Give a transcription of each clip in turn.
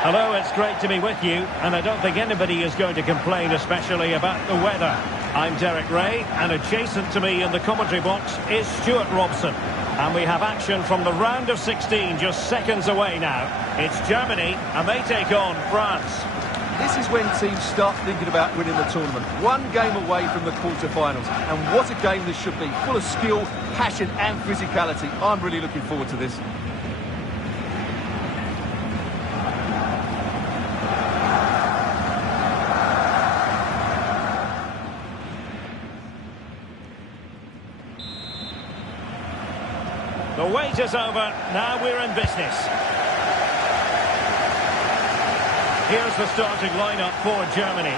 Hello, it's great to be with you, and I don't think anybody is going to complain, especially about the weather. I'm Derek Ray, and adjacent to me in the commentary box is Stuart Robson. And we have action from the round of 16 just seconds away now. It's Germany, and they take on France. This is when teams start thinking about winning the tournament. One game away from the quarter-finals. And what a game this should be. Full of skill, passion and physicality. I'm really looking forward to this. The wait is over. Now we're in business. Here's the starting lineup for Germany.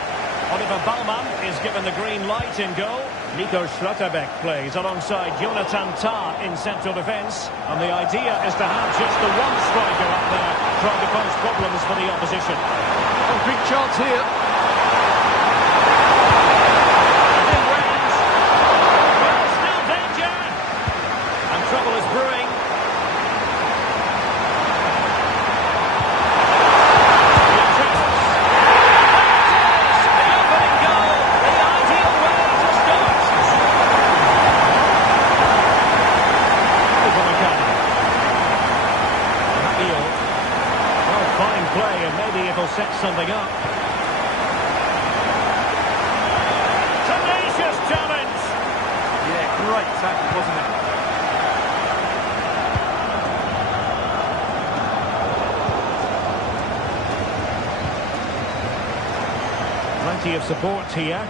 Oliver Baumann is given the green light in goal. Nico Schlotterbeck plays alongside Jonathan Tah in central defence. And the idea is to have just the one striker up there trying to pose problems for the opposition. A big chance here. In range. Well, still danger. And trouble is brewing. Play and maybe it'll set something up. Tenacious challenge. Yeah, great tackle, wasn't it? Plenty of support here.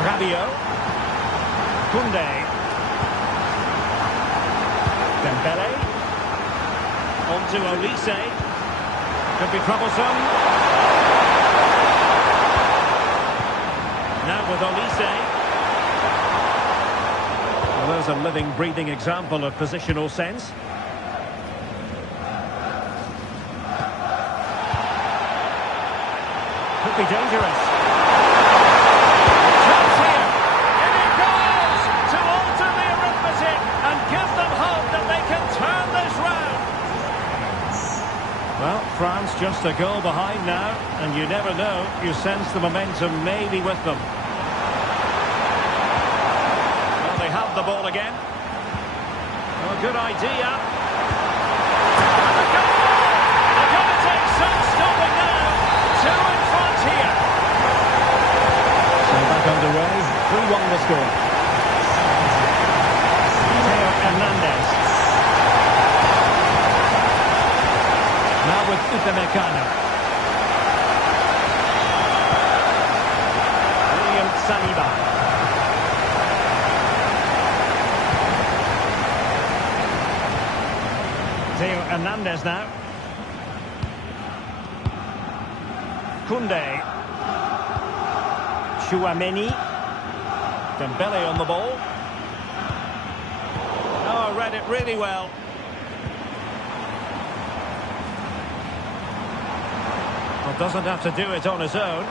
Rabiot, Koundé, Dembele, on to Olise, could be troublesome. Now with Olise. Well, there's a living, breathing example of positional sense. Could be dangerous. Well, France just a goal behind now, and you never know, you sense the momentum may be with them. Well, they have the ball again. Oh, good idea. And the goal! They're going to take some stopping now. Two in front here. So back underway, 3-1 the score. Theo Hernandez. Now with Upamecano. William Saliba. Theo Hernandez now. Koundé. Chouameni. Dembele on the ball. Oh, read it really well. Well, doesn't have to do it on his own.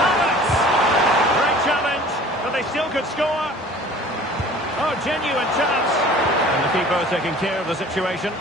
Havertz! Great challenge, but they still could score. Oh, genuine chance. And the keeper taking care of the situation.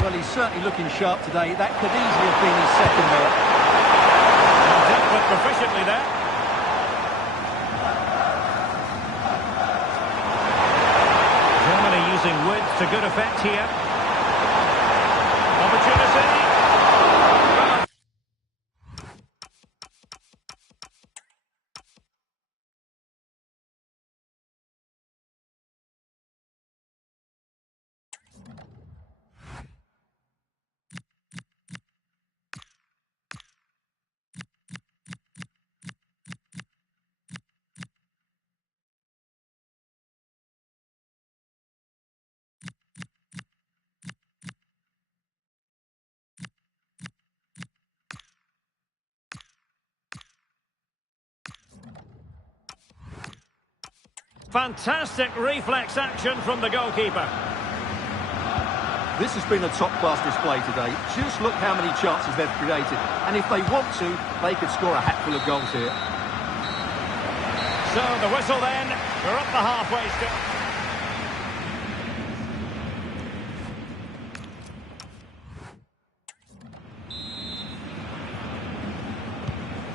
Well, he's certainly looking sharp today. That could easily have been his second there. Dealt with proficiently there. Germany using width to good effect here. Opportunity. Fantastic reflex action from the goalkeeper. This has been a top-class display today. Just look how many chances they've created. And if they want to, they could score a hatful of goals here. So the whistle then. We're up the halfway strip.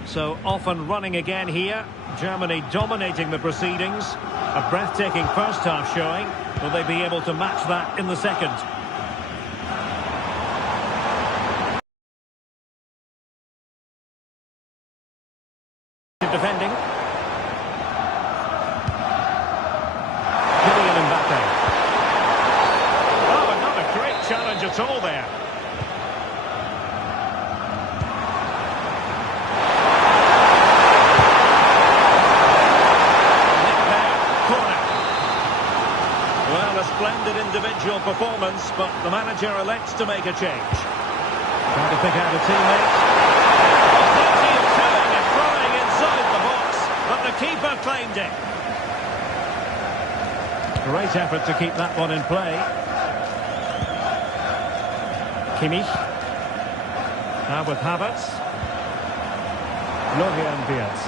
So off and running again here. Germany dominating the proceedings. A breathtaking first half showing. Will they be able to match that in the second? Defending. Kylian Mbappe. Oh, not a great challenge at all there. Corner. Well, a splendid individual performance, but the manager elects to make a change. Trying to pick out a teammate. But the keeper claimed it. Great effort to keep that one in play. Kimmich. Now with Havertz. Florian Wirtz.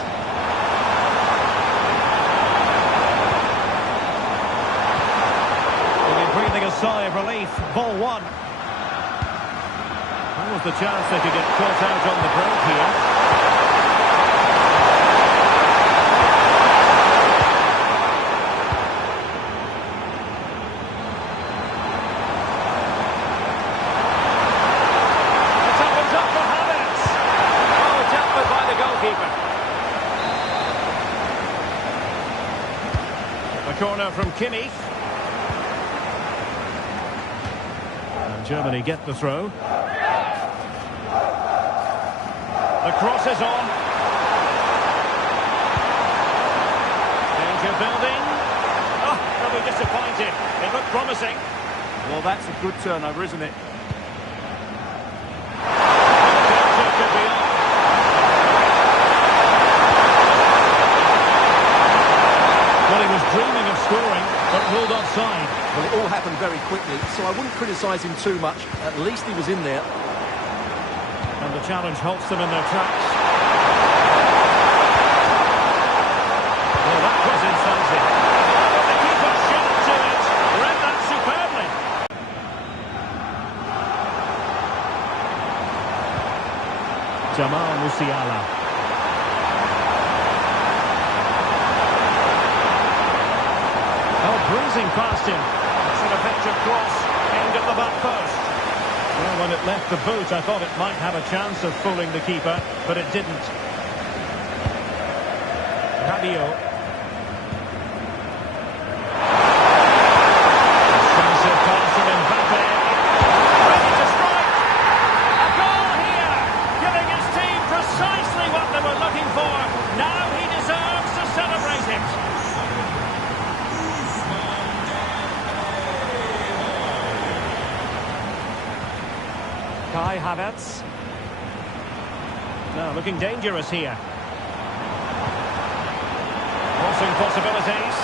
Will be breathing a sigh of relief. Ball one. That was the chance they could get caught out on the break here. Corner from Kimmich. And Germany get the throw. The cross is on. Danger building. Oh, they'll be disappointed. It looked promising. Well, that's a good turnover, isn't it? Dreaming of scoring, but ruled offside. Well, it all happened very quickly, so I wouldn't criticise him too much. At least he was in there. And the challenge halts them in their tracks. Well, that was incisive. But the keeper shot to it. Read that superbly. Jamal Musiala. Breezing past him. It's an effective cross aimed at the back post. Well, when it left the boot, I thought it might have a chance of fooling the keeper, but it didn't. Rabiot. Decisive pass from Mbappe. Ready to strike. A goal here, giving his team precisely what they were looking for. Now he deserves to celebrate it. Kai Havertz. Now looking dangerous here. Crossing possibilities.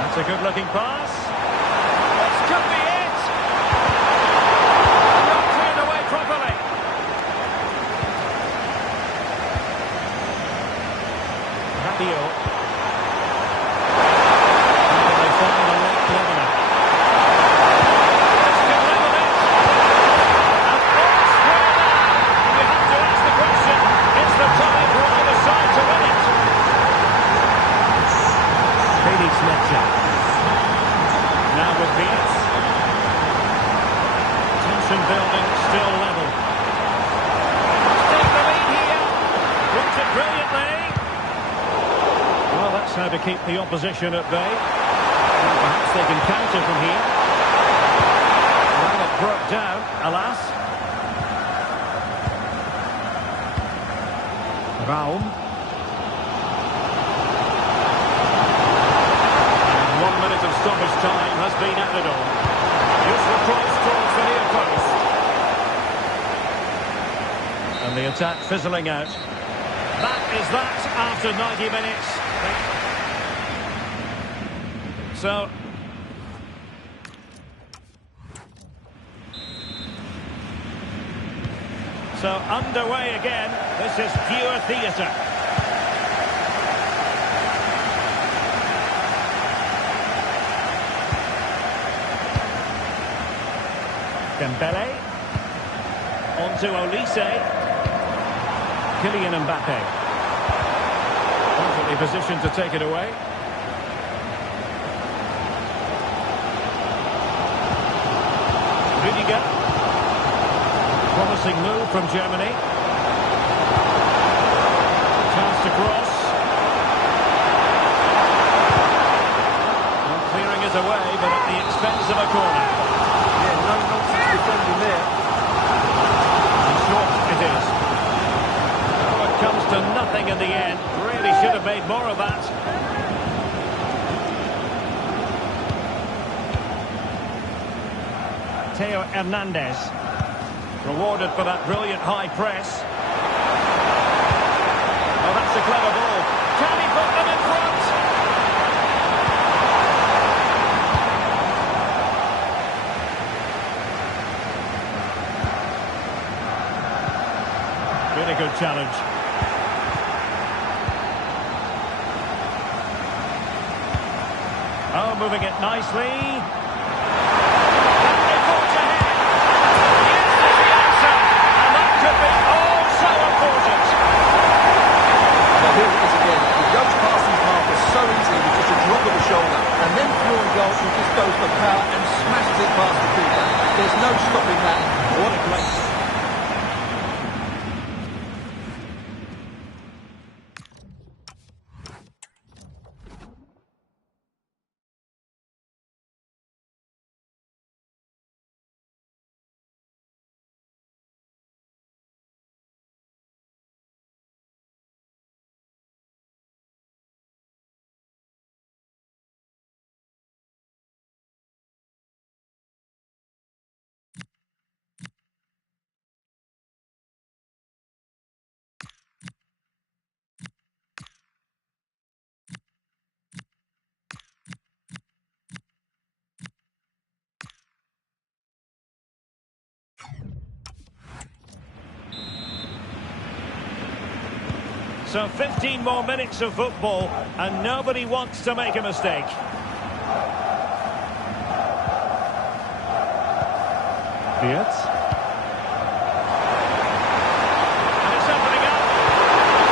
That's a good looking pass. This could be it. Not cleared away properly. Rabiot. Now with Wirtz. Tension building, still level. Take the lead here. Worked it brilliantly. Well, that's how to keep the opposition at bay. Perhaps they can counter from here. Well, it broke down, alas. Raum. Stoppage time has been added on. Useful cross towards the near post. And the attack fizzling out. that is that after 90 minutes. So... So underway again. This is pure theatre. Dembele. On to Olise. Kylian Mbappe. Perfectly positioned to take it away. Rudiger. Promising move from Germany. Chance to cross. And clearing it away, but at the expense of a corner. Yeah, no nonsense defending there. And short it is. Oh, it comes to nothing in the end. Really should have made more of that. Theo Hernandez. Rewarded for that brilliant high press. Oh, that's a clever ball. Can he put them in front? Really good challenge. Oh, moving it nicely. Shoulder, and then through and goal, he just goes for power and smashes it past the keeper. There's no stopping that. What a great... So 15 more minutes of football, and nobody wants to make a mistake. Wirtz. And it's opening up.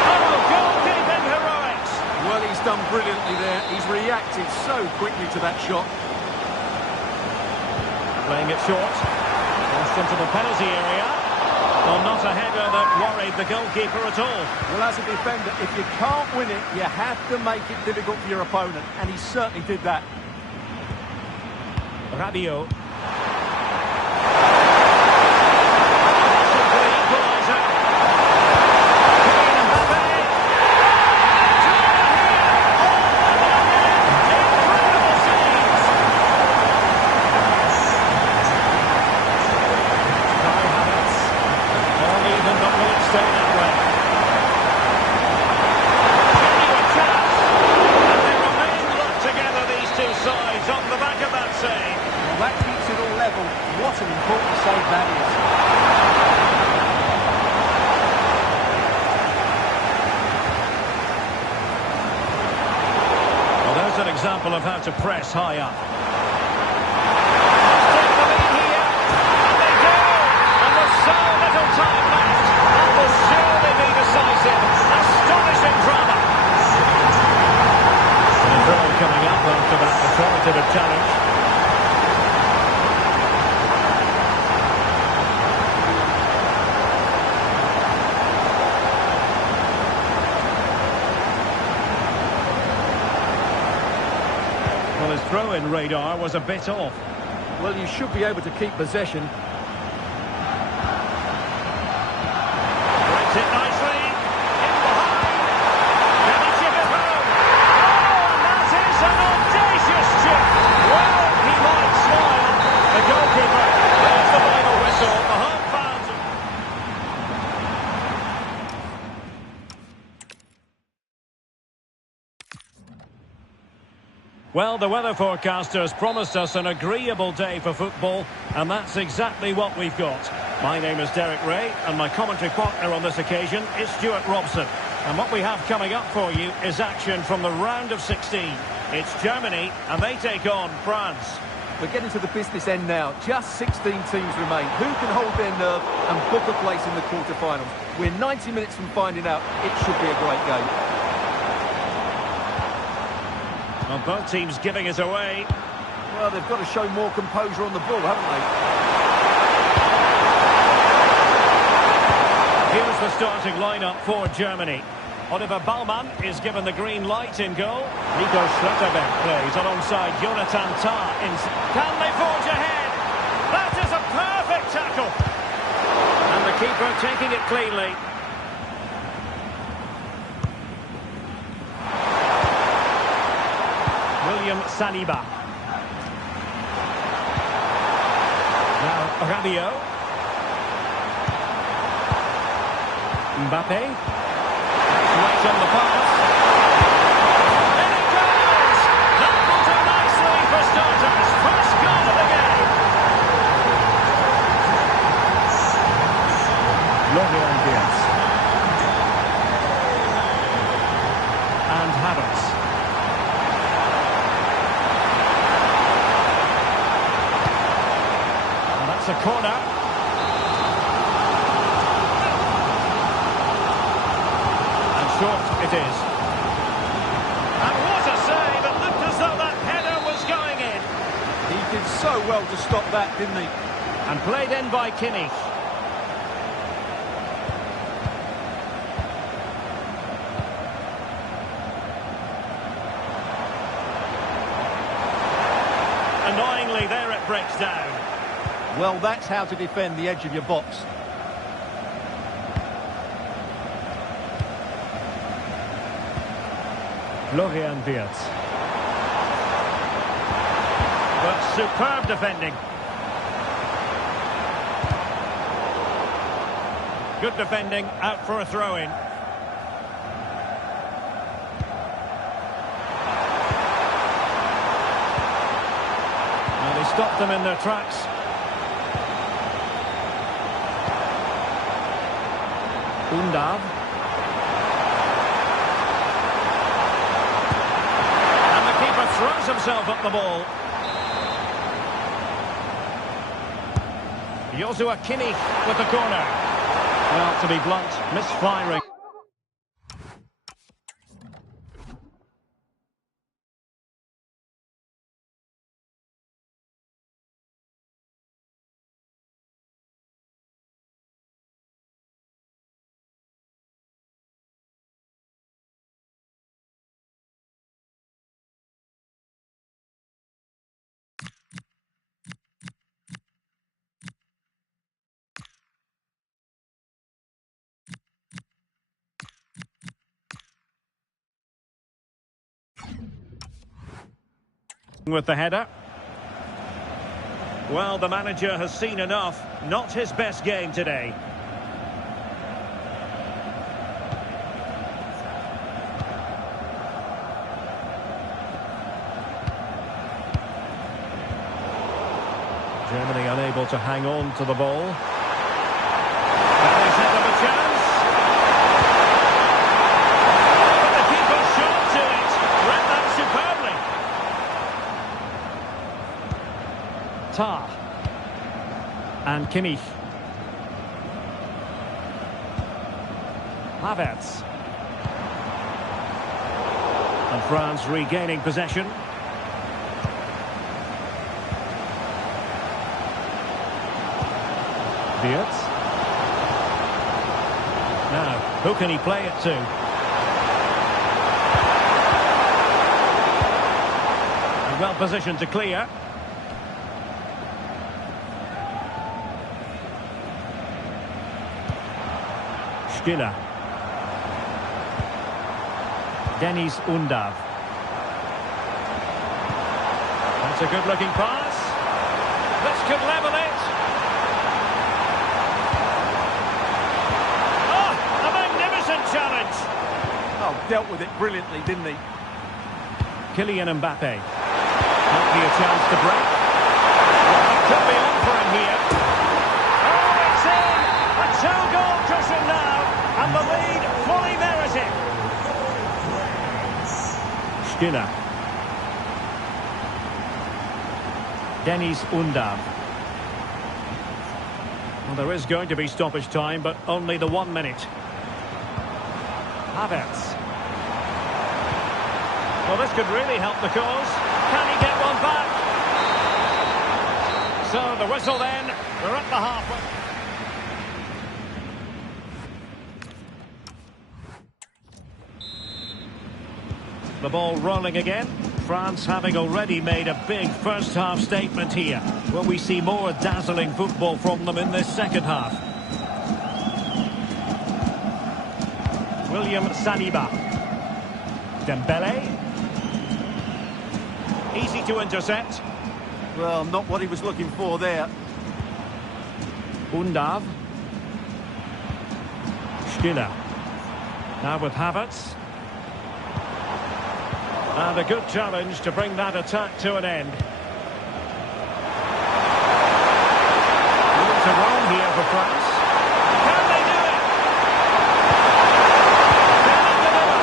Oh, goalkeeping heroics. Well, he's done brilliantly there. He's reacted so quickly to that shot. Playing it short. Crossed into the penalty area. Well, not a header that worried the goalkeeper at all. Well, as a defender, if you can't win it, you have to make it difficult for your opponent, and he certainly did that. Rabiot. What an important save that is. Well, there's an example of how to press high up. And they do! And there's so little time left. That will surely be decisive. Astonishing drama. And a throw coming up after that authoritative challenge. Well, his throw-in radar was a bit off. Well, you should be able to keep possession. Breaks it nicely. In behind. Can he chip it home? Oh, and that is an audacious chip. Well, he might smile. The goalkeeper. There's the final whistle. The home fans. Well, the weather forecasters promised us an agreeable day for football, and that's exactly what we've got. My name is Derek Ray, and my commentary partner on this occasion is Stuart Robson. And what we have coming up for you is action from the round of 16. It's Germany, and they take on France. We're getting to the business end now. Just 16 teams remain. Who can hold their nerve and book a place in the quarter-finals? We're 90 minutes from finding out. It should be a great game. Well, both teams giving it away. Well, they've got to show more composure on the ball, haven't they? Here's the starting lineup for Germany. Oliver Baumann is given the green light in goal. Nico Schlotterbeck plays alongside Jonathan Tah. Can they forge ahead? That is a perfect tackle. And the keeper taking it cleanly. William Saliba. Now Rabiot. Mbappe. Right on the pass. And it goes! That put her nicely for starters. First goal of the game. Florian Wirtz. And Havertz. And that's a corner. Short it is. And what a save! It looked as though that header was going in. He did so well to stop that, didn't he? And played in by Kimmich. Annoyingly, there it breaks down. Well, that's how to defend the edge of your box. Florian Wirtz. But superb defending. Good defending, out for a throw-in. Well, they stopped them in their tracks. Undav. Throws himself up the ball. Joshua Kimmich with the corner. Well, to be blunt, misfiring. With the header. Well, the manager has seen enough. Not his best game today. Germany unable to hang on to the ball. They set up a chance. But the keeper shot to it. Read that superbly. Tah. And Kimmich. Havertz. And France regaining possession. Wirtz. Now, who can he play it to? And well positioned to clear. Stiller. Deniz Undav. That's a good-looking pass. This could level it. Challenge. Oh, dealt with it brilliantly, didn't he? Kylian Mbappe. be a chance to break. Well, it could be on for him here. Oh, it's in! A two-goal cushion now, and the lead fully merited. Stiller. Deniz Undav. Well, there is going to be stoppage time, but only the 1 minute. Havertz. Well, this could really help the cause. Can he get one back? So the whistle then. We're at the halfway. The ball rolling again. France having already made a big first-half statement here. Will we see more dazzling football from them in this second half? William Saliba. Dembele. Easy to intercept. Well, not what he was looking for there. Undav. Stiller. Now with Havertz. And a good challenge to bring that attack to an end. To Rome here for France. Can they do it? Can it deliver?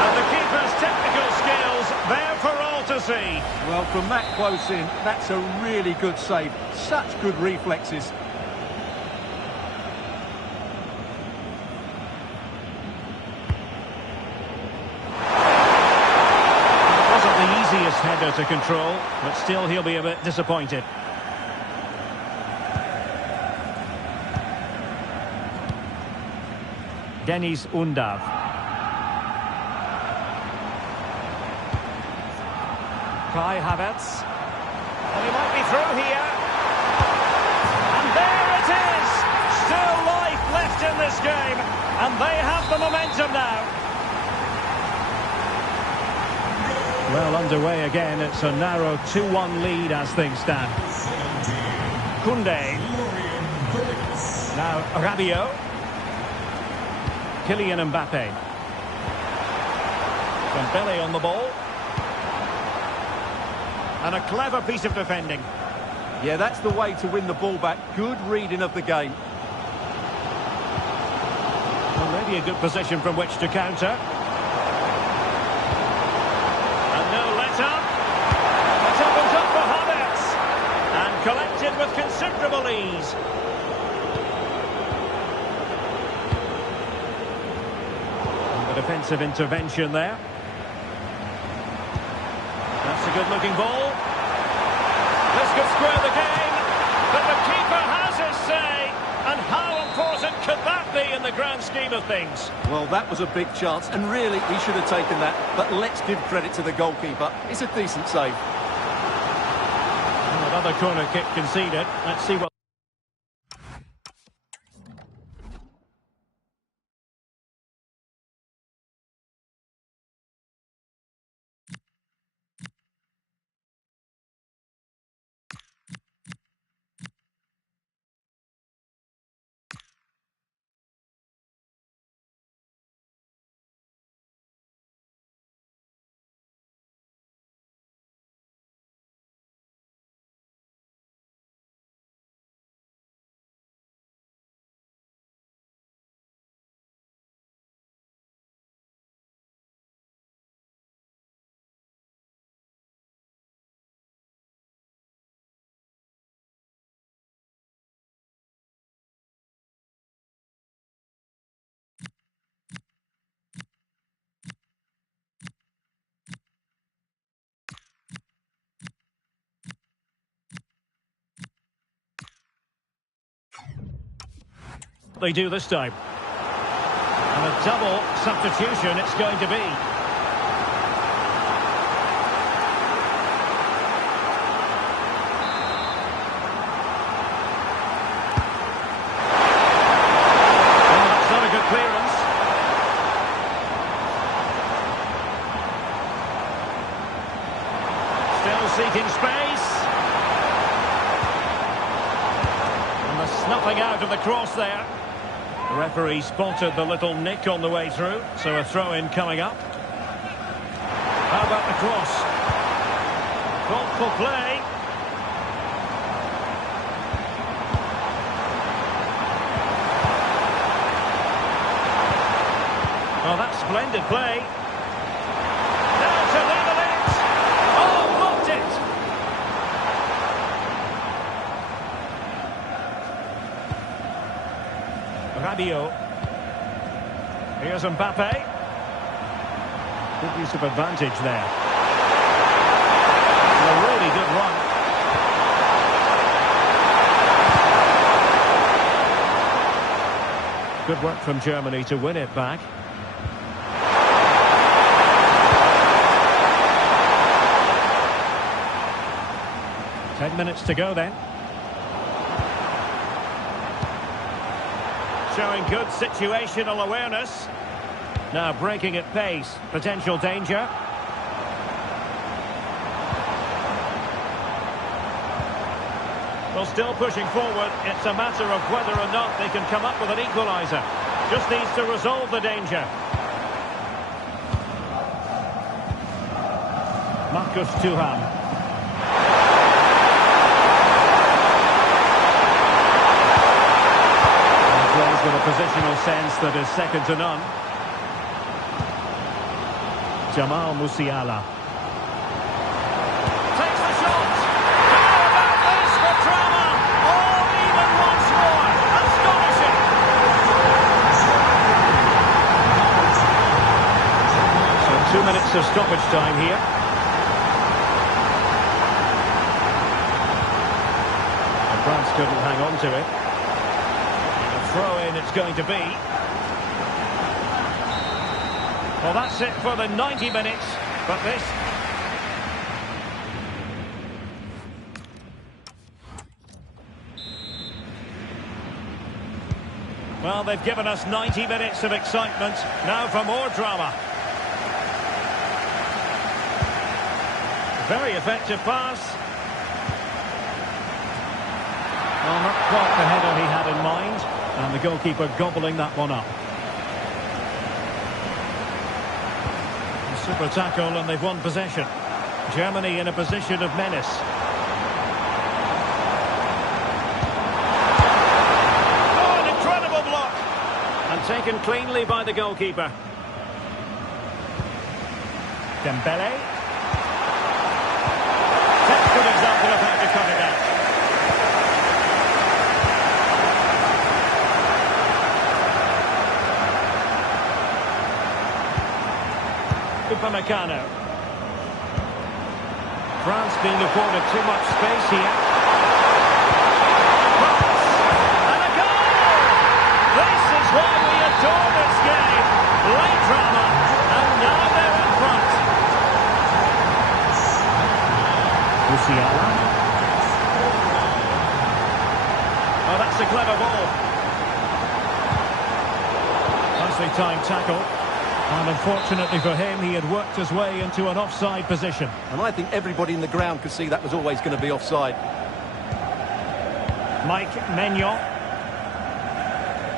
And the keeper's technical skills there for all to see. Well, from that close in, that's a really good save. Such good reflexes. Header to control, but still he'll be a bit disappointed. Deniz Undav. Kai Havertz. And he might be through here. And there it is! Still life left in this game, and they have the momentum now. Well, underway again. It's a narrow 2-1 lead as things stand. Koundé. Now Rabiot. Kylian Mbappe. Dembele on the ball. And a clever piece of defending. Yeah, that's the way to win the ball back. Good reading of the game. Well, maybe a good position from which to counter. Collected with considerable ease. And the defensive intervention there. That's a good-looking ball. This could square the game, but the keeper has his say. And how important could that be in the grand scheme of things? Well, that was a big chance, and really, he should have taken that. But let's give credit to the goalkeeper. It's a decent save. Another corner kick conceded. Let's see what... They do this time. And a double substitution it's going to be. Oh, that's not a good clearance. Still seeking space. And the snuffing out of the cross there. The referee spotted the little nick on the way through, so a throw-in coming up. How about the cross? Thoughtful play. Oh, that's splendid play. Now to level it. Oh, blocked it. Rabiot. Here's Mbappe. Good use of advantage there. A really good run. Good work from Germany to win it back. Ten minutes to go then. Showing good situational awareness. Now breaking at pace. Potential danger. Well, still pushing forward. It's a matter of whether or not they can come up with an equaliser. Just needs to resolve the danger. Marcus Thuram. Plays with a positional sense that is second to none. Jamal Musiala. Takes the shot. How about this for drama? All even once more. Astonishing. So 2 minutes of stoppage time here. And France couldn't hang on to it. Throw-in it's going to be. Well, that's it for the 90 minutes, but this... Well, they've given us 90 minutes of excitement, now for more drama. Very effective pass. Well, not quite the header he had in mind. And the goalkeeper gobbling that one up. A super tackle and they've won possession. Germany in a position of menace. Oh, an incredible block! And taken cleanly by the goalkeeper. Dembele. That's a good example of how to cut it out. Upamecano. France being afforded too much space here. Cross! And a goal! This is why we adore this game. Late drama, and now they're in front. Musiala. Oh, that's a clever ball. Nicely timed tackle. And unfortunately for him, he had worked his way into an offside position. And I think everybody in the ground could see that was always going to be offside. Mike Maignan.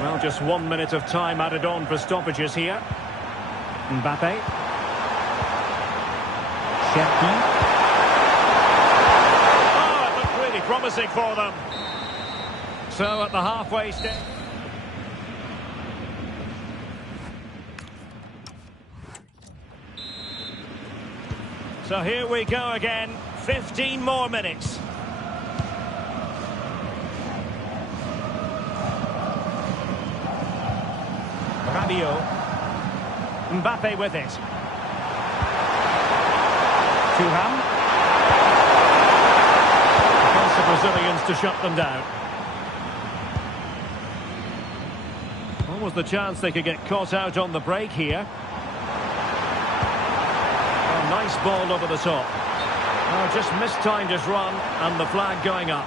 Well, just 1 minute of time added on for stoppages here. Mbappe. Cherki. Oh, it looked really promising for them. So at the halfway stage... So here we go again, 15 more minutes. Rabiot. Mbappe with it. Thuram. Against the Brazilians to shut them down. Almost the chance they could get caught out on the break here. Nice ball over the top. Oh, just mistimed his run and the flag going up.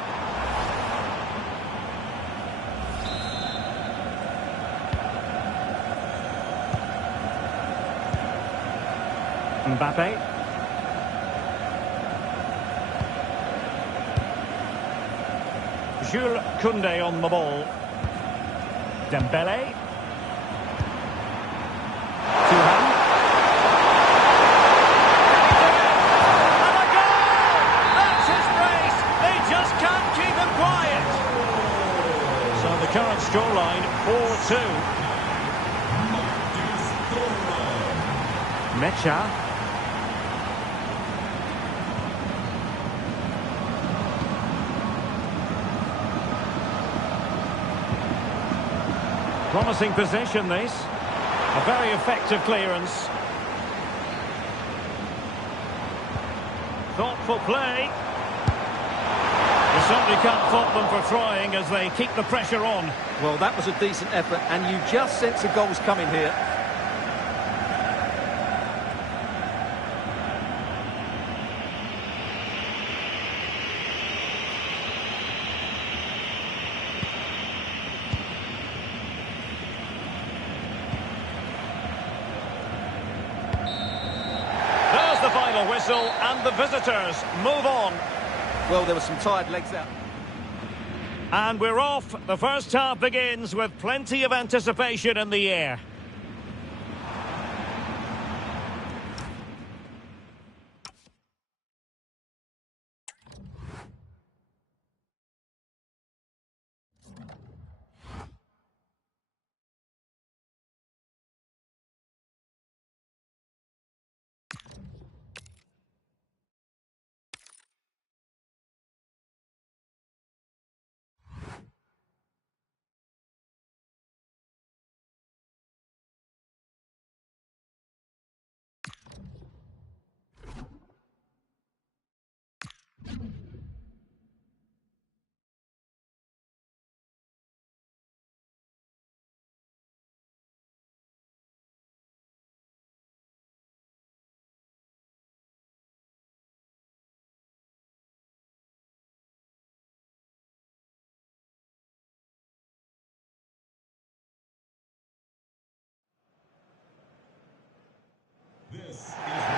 Mbappe. Jules Koundé on the ball. Dembele. Thuram. Mecha. Promising possession, this. A very effective clearance. Thoughtful play. You certainly can't fault them for trying as they keep the pressure on. Well, that was a decent effort, and you just sense the goals coming here. There's the final whistle, and the visitors move on. Well, there were some tired legs out. And we're off. The first half begins with plenty of anticipation in the air.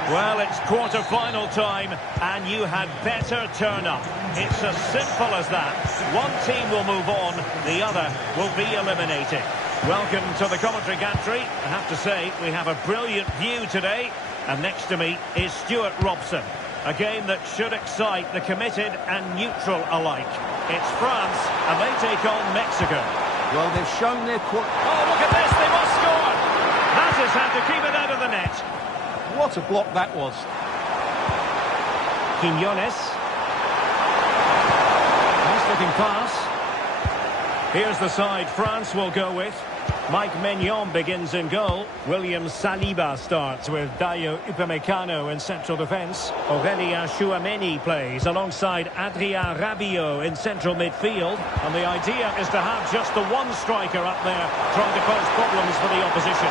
Well, it's quarter-final time, and you had better turn up. It's as simple as that. One team will move on, the other will be eliminated. Welcome to the commentary gantry. I have to say, we have a brilliant view today, and next to me is Stuart Robson. A game that should excite the committed and neutral alike. It's France, and they take on Mexico. Well, they've shown their quality. Oh, look at this, they must score! Mattis had to keep it out of the net. What a block that was. Quiñones. Nice looking pass. Here's the side France will go with. Mike Maignan begins in goal. William Saliba starts with Dayo Upamecano in central defence. Aurélien Tchouameni plays alongside Adrien Rabiot in central midfield. And the idea is to have just the one striker up there trying to cause problems for the opposition.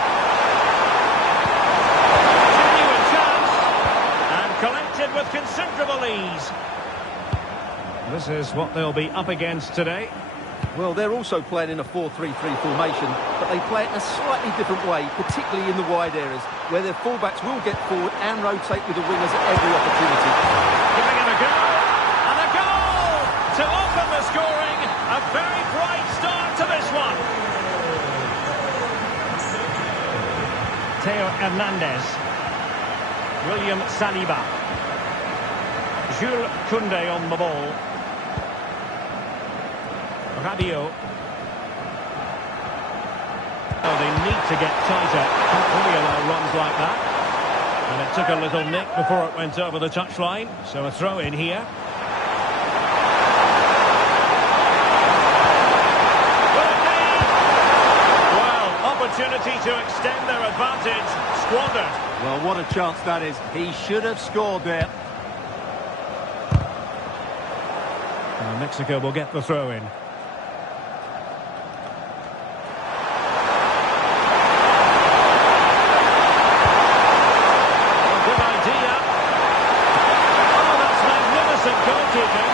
Genuine chance. And collected with considerable ease. This is what they'll be up against today. Well, they're also playing in a 4-3-3 formation, but they play it in a slightly different way, particularly in the wide areas, where their fullbacks will get forward and rotate with the wingers at every opportunity. Giving him a go, and a goal to open the scoring. A very bright start to this one. Theo Hernandez. William Saliba. Jules Koundé on the ball. Rabiot. Oh, they need to get tighter. Can't really allow runs like that. And it took a little nick before it went over the touchline. So a throw in here. Will it be? Well, opportunity to extend their advantage. Squandered. Well, what a chance that is. He should have scored there. And Mexico will get the throw in. Goalkeeping,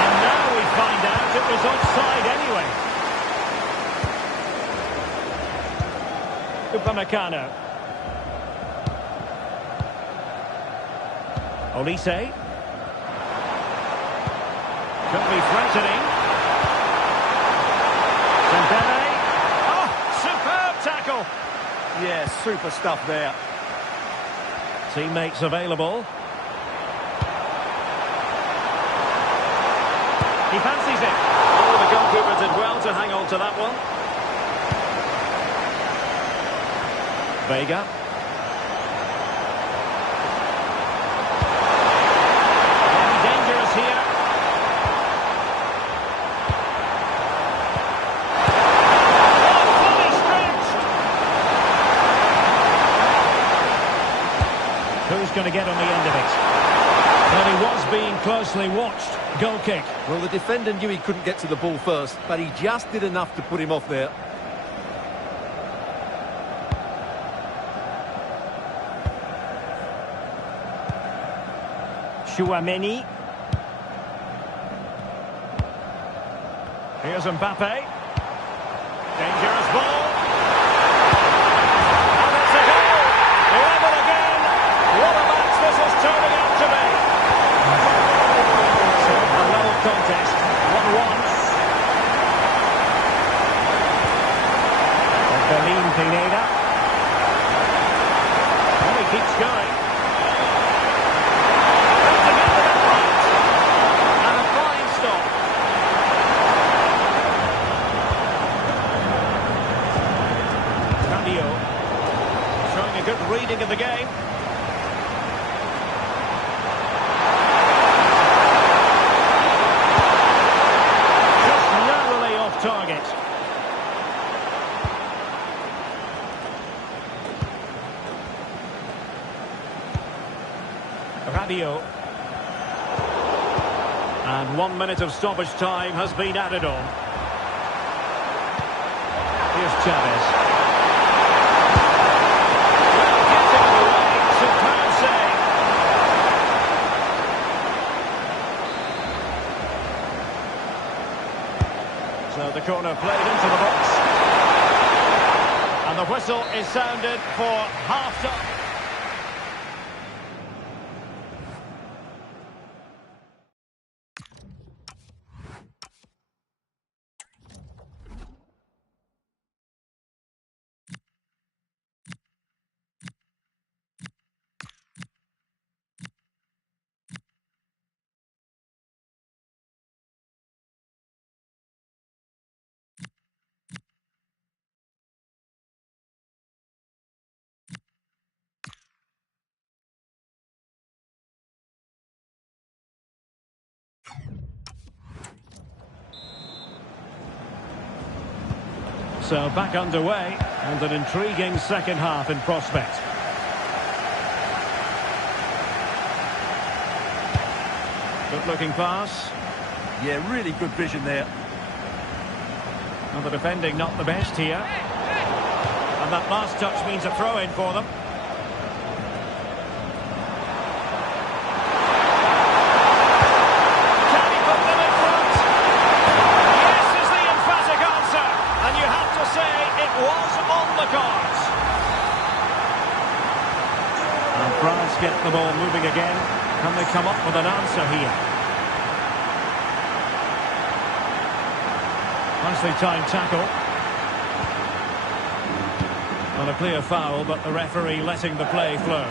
and now we find out it was offside anyway. Upamecano. Olise. Could be threatening. Dembele. Oh, superb tackle. Yeah, super stuff there. Teammates available. He fancies it. Oh, the goalkeeper did well to hang on to that one. Vega. going to get on the end of it. Well, he was being closely watched. Goal kick. Well, the defender knew he couldn't get to the ball first, but he just did enough to put him off there. Tchouaméni. Here's Mbappe. Dangerous ball. And it's a goal. Level again. What a match this is turning out to be. So a level contest. 1-1. Belín Pineda. And he keeps going. Showing a good reading of the game. Just narrowly off target. Rabiot. And 1 minute of stoppage time has been added on. Here's Chavez. So the corner played into the box. And the whistle is sounded for half-time. So back underway, and an intriguing second half in prospect. Good looking pass. Yeah, really good vision there. Well, the defending not the best here. And that last touch means a throw-in for them. France get the ball moving again. Can they come up with an answer here? Nicely timed tackle. Not a clear foul, but the referee letting the play flow.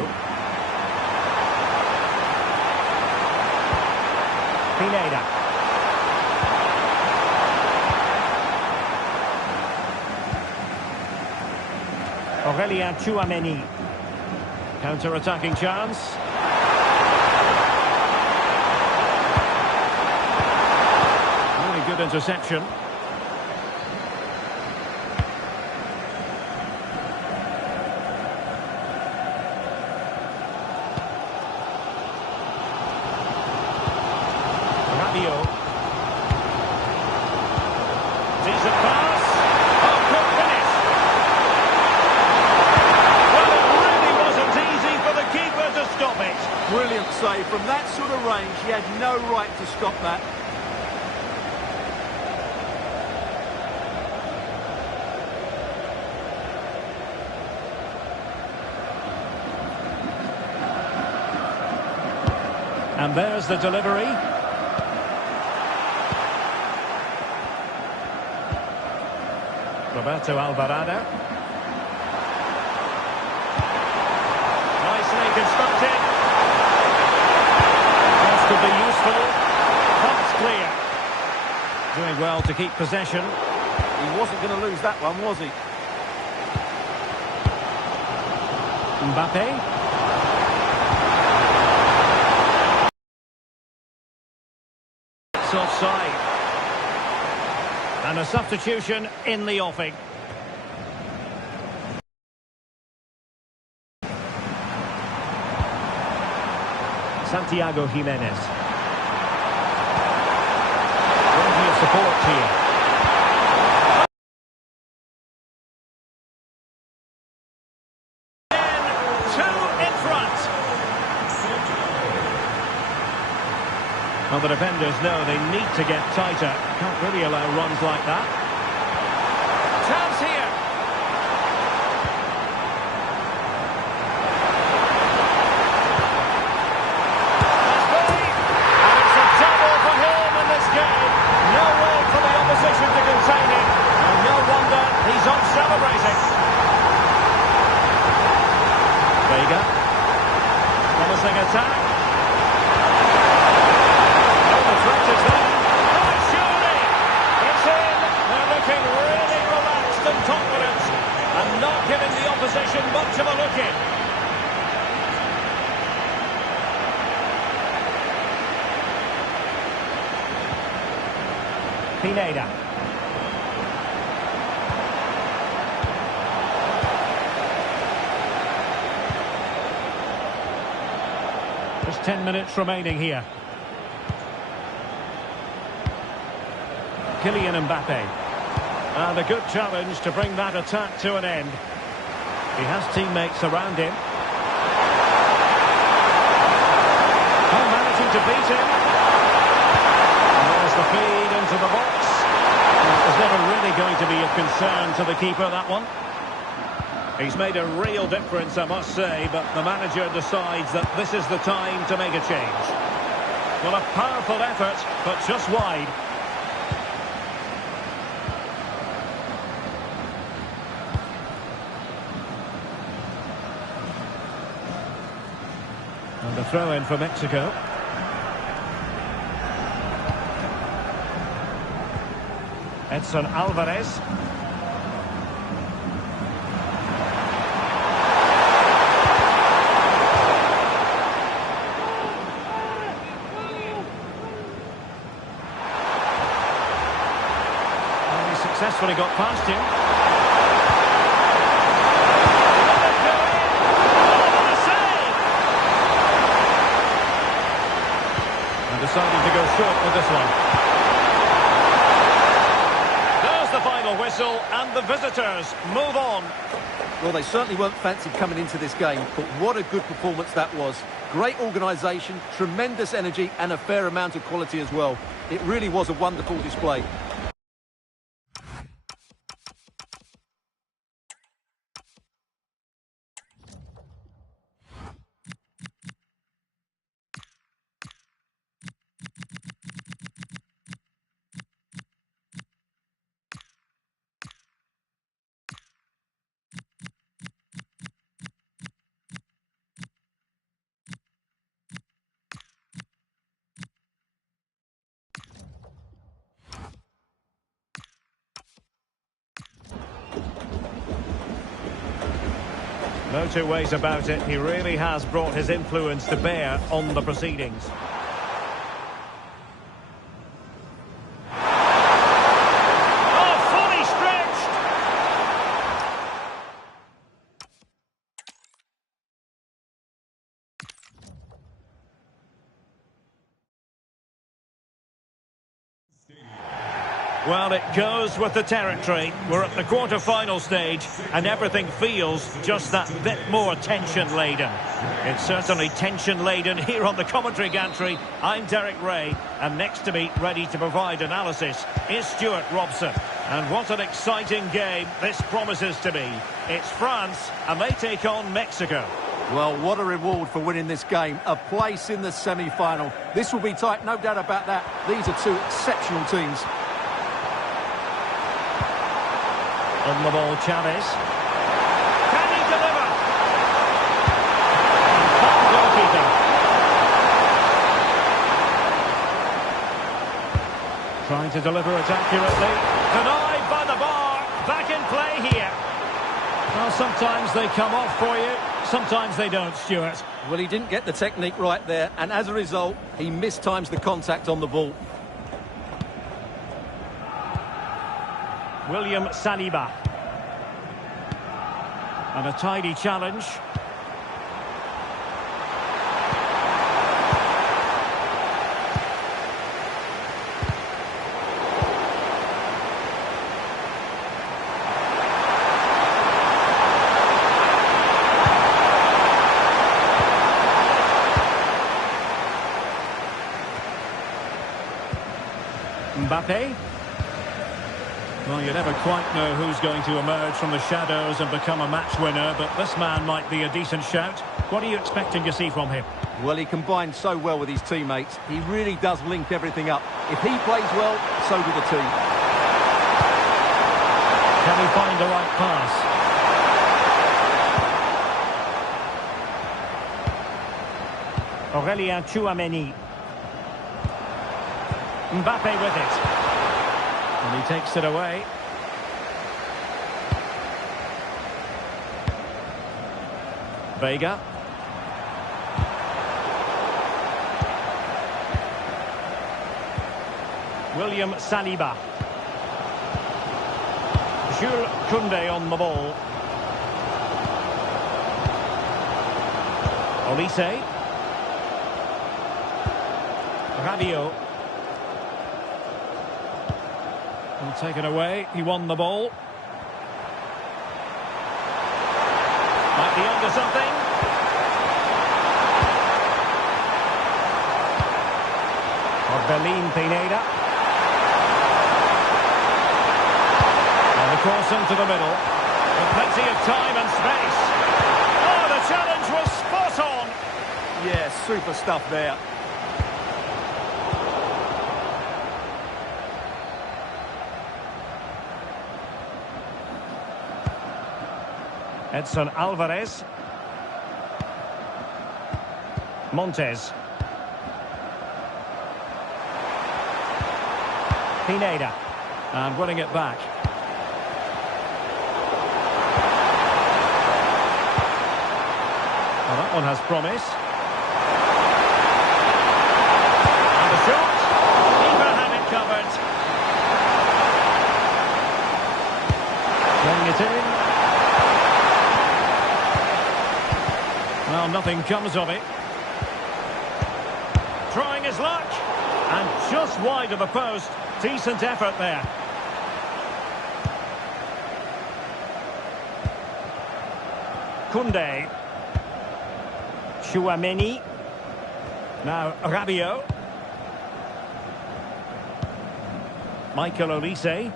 Pineda. Aurélien Tchouaméni. Counter-attacking chance. Really good interception. Rabiot. Decent pass. Oh, good finish. Well, it really wasn't easy for the keeper to stop it. Brilliant save. From that sort of range, he had no right to stop that. And there's the delivery. Roberto Alvarado. Nicely constructed. This could be useful. That's clear. Doing well to keep possession. He wasn't going to lose that one, was he? Mbappe. Offside. And a substitution in the offing. Santiago Jimenez. Plenty of support here. Well, the defenders know they need to get tighter. Can't really allow runs like that. Chance here. And it's a double for him in this game. No way for the opposition to contain him. And no wonder he's off celebrating. Vega. Promising attack. Confidence and not giving the opposition much of a look in. Pineda. Just 10 minutes remaining here. Kylian Mbappe. And a good challenge to bring that attack to an end. He has teammates around him. Oh, managing to beat him. And there's the feed into the box. And it was never really going to be of concern to the keeper, that one. He's made a real difference, I must say, but the manager decides that this is the time to make a change. Well, a powerful effort, but just wide. And the throw-in for Mexico. Edson Alvarez. And he successfully got past him. Deciding to go short with this one. There's the final whistle, and the visitors move on. Well, they certainly weren't fancied coming into this game, but what a good performance that was. Great organisation, tremendous energy, and a fair amount of quality as well. It really was a wonderful display. No two ways about it, he really has brought his influence to bear on the proceedings. Oh, fully stretched! Well, it goes with the territory. We're at the quarter-final stage, and everything feels just that bit more tension-laden. It's certainly tension-laden here on the commentary gantry. I'm Derek Ray, and next to me, ready to provide analysis, is Stuart Robson. And what an exciting game this promises to be. It's France, and they take on Mexico. Well, what a reward for winning this game. A place in the semi-final. This will be tight, no doubt about that. These are two exceptional teams. On the ball, Chavez. Can he deliver? Goalkeeper. Trying to deliver it accurately. Denied by the bar. Back in play here. Well, sometimes they come off for you. Sometimes they don't, Stuart. Well, he didn't get the technique right there, and as a result, he mistimes the contact on the ball. William Saliba. And a tidy challenge. Mbappe. Well, you never quite know who's going to emerge from the shadows and become a match winner, but this man might be a decent shout. What are you expecting to see from him? Well, he combines so well with his teammates. He really does link everything up. If he plays well, so do the team. Can he find the right pass? Aurélien Tchouameni. Mbappe with it. And he takes it away. Vega. William Saliba. Jules Koundé on the ball. Olise. Rabiot. And taken away. He won the ball. Might be onto something. Orbelín Pineda. And the cross into the middle. With plenty of time and space. Oh, the challenge was spot on. Yeah, super stuff there. Edson Alvarez. Montes. Pineda. And winning it back. Well, that one has promise. And the shot. Keeper had it covered. Playing it in. Well, nothing comes of it. Trying his luck. And just wide of the post. Decent effort there. Koundé. Tchouameni. Now Rabiot. Michael Olise.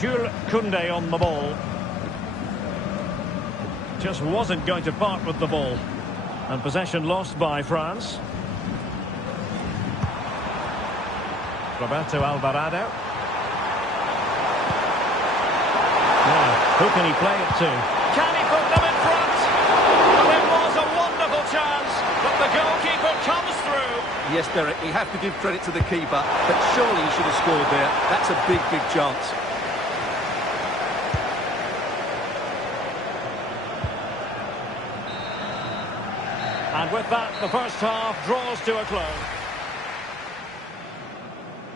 Jules Koundé on the ball. Just wasn't going to part with the ball. And possession lost by France. Roberto Alvarado. Now, who can he play it to? Can he put them in front? Well, it was a wonderful chance, but the goalkeeper comes through. Yes, Derek, you have to give credit to the keeper, but surely he should have scored there. That's a big, big chance. And with that, the first half draws to a close.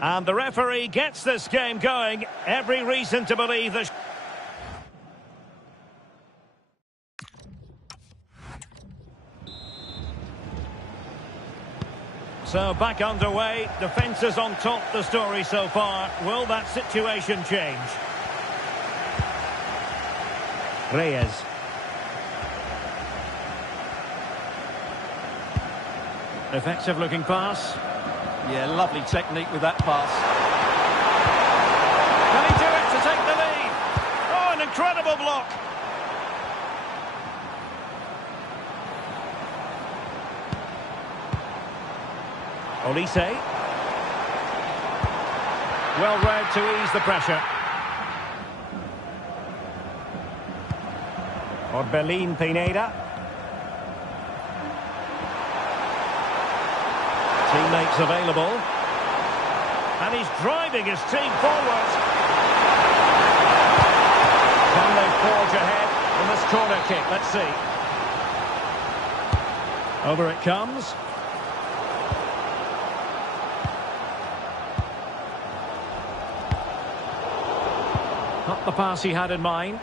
And the referee gets this game going. Every reason to believe that... So back underway. Defence is on top, the story so far. Will that situation change? Reyes. Effective looking pass. Yeah, lovely technique with that pass. Can he do it to take the lead? Oh, an incredible block. Olise. Well read to ease the pressure. Orbelín Pineda. Teammates available. And he's driving his team forward. Can they forge ahead in this corner kick? Let's see. Over it comes. Not the pass he had in mind.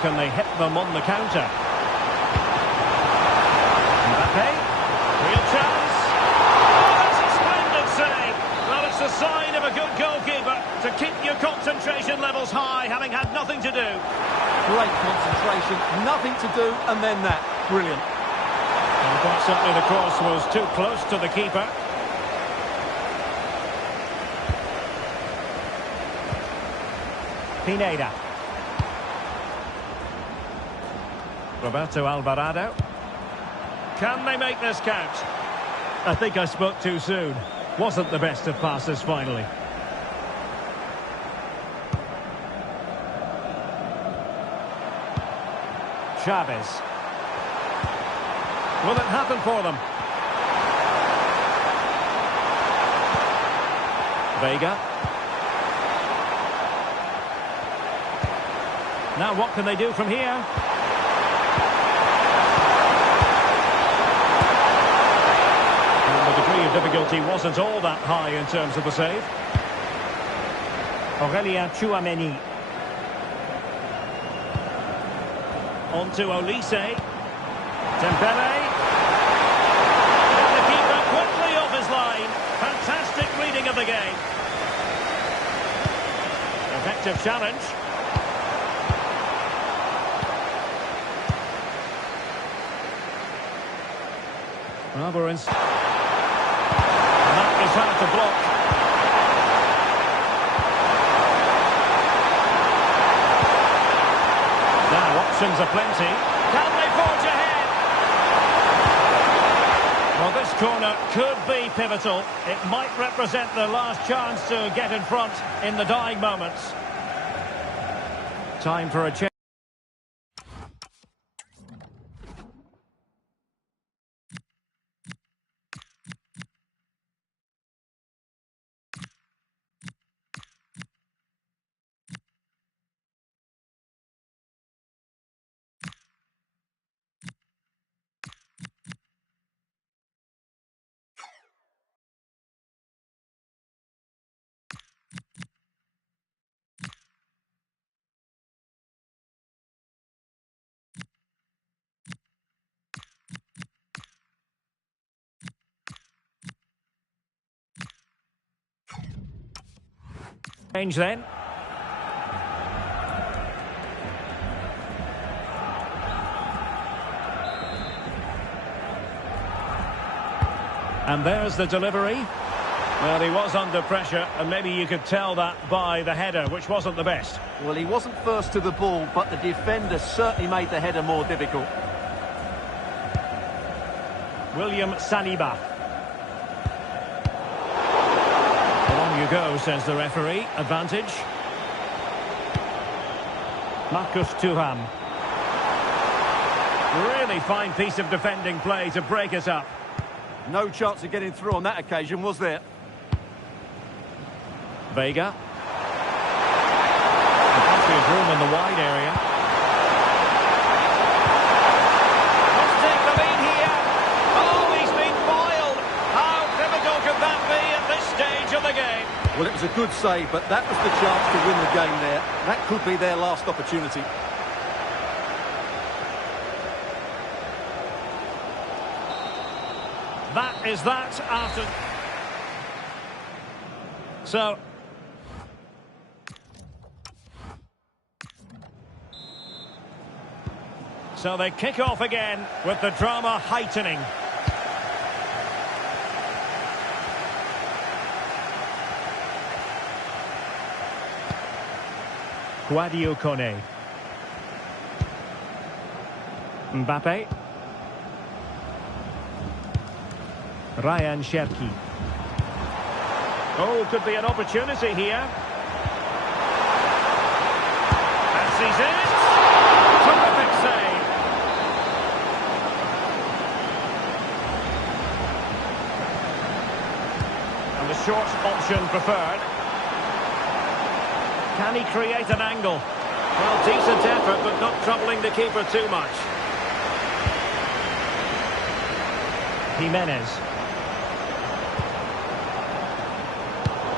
Can they hit them on the counter? Mbappe. Real chance. Oh, that's a splendid save. Well, it's a sign of a good goalkeeper to keep concentration levels high, having had nothing to do. Great concentration, nothing to do, and then that. Brilliant. And quite simply, the cross was too close to the keeper. Pineda. Roberto Alvarado. Can they make this count? I think I spoke too soon. Wasn't the best of passes finally. Chavez. Will it happen for them? Vega. Now what can they do from here? And the degree of difficulty wasn't all that high in terms of the save. Aurelien Tchouameni. On to Olise. Dembele. And the keeper quickly off his line. Fantastic reading of the game. Effective challenge. Alvarez. And that is hard to block. Now options are plenty. Can they forge ahead? Well, this corner could be pivotal. It might represent the last chance to get in front in the dying moments. Time for a change. Change then. And there's the delivery. Well, he was under pressure, and maybe you could tell that by the header, which wasn't the best. Well, he wasn't first to the ball, but the defender certainly made the header more difficult. William Saliba. On you go, says the referee. Advantage. Marcus Thuram. Really fine piece of defending play to break us up. No chance of getting through on that occasion, was there? Vega. There's room in the wide area. Let's take the lead here. Oh, he's been foiled. How difficult could that be at this stage of the game? Well, it was a good save, but that was the chance to win the game there. That could be their last opportunity. That is that after... So they kick off again with the drama heightening. Sadio Kone. Mbappe. Ryan Cherki. Oh, could be an opportunity here. And sees it. Terrific save. And the short option preferred. Can he create an angle? Well, decent effort, but not troubling the keeper too much. Jimenez.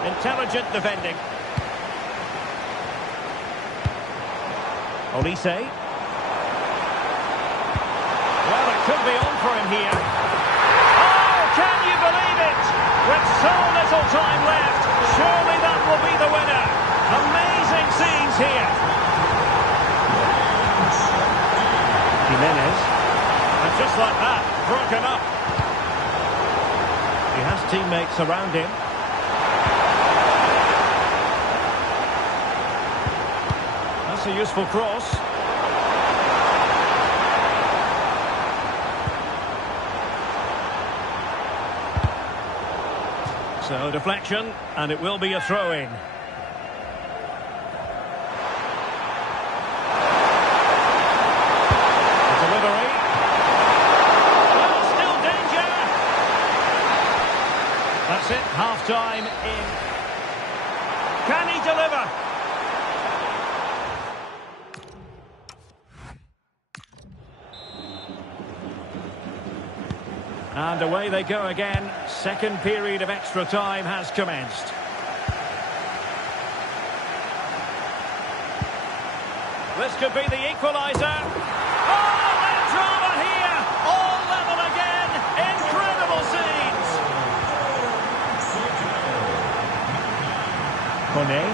Intelligent defending. Olise. Well, it could be on for him here. Oh, can you believe it? With so little time left, surely that will be the winner. scenes here. Jimenez. And just like that, broken up. He has teammates around him. That's a useful cross. So deflection, and it will be a throw-in. Delivery. Well, still danger. That's it, half-time in. Can he deliver? And away they go again. Second period of extra time has commenced. This could be the equaliser. Oh, that drama here! All level again. Incredible scenes. Kone.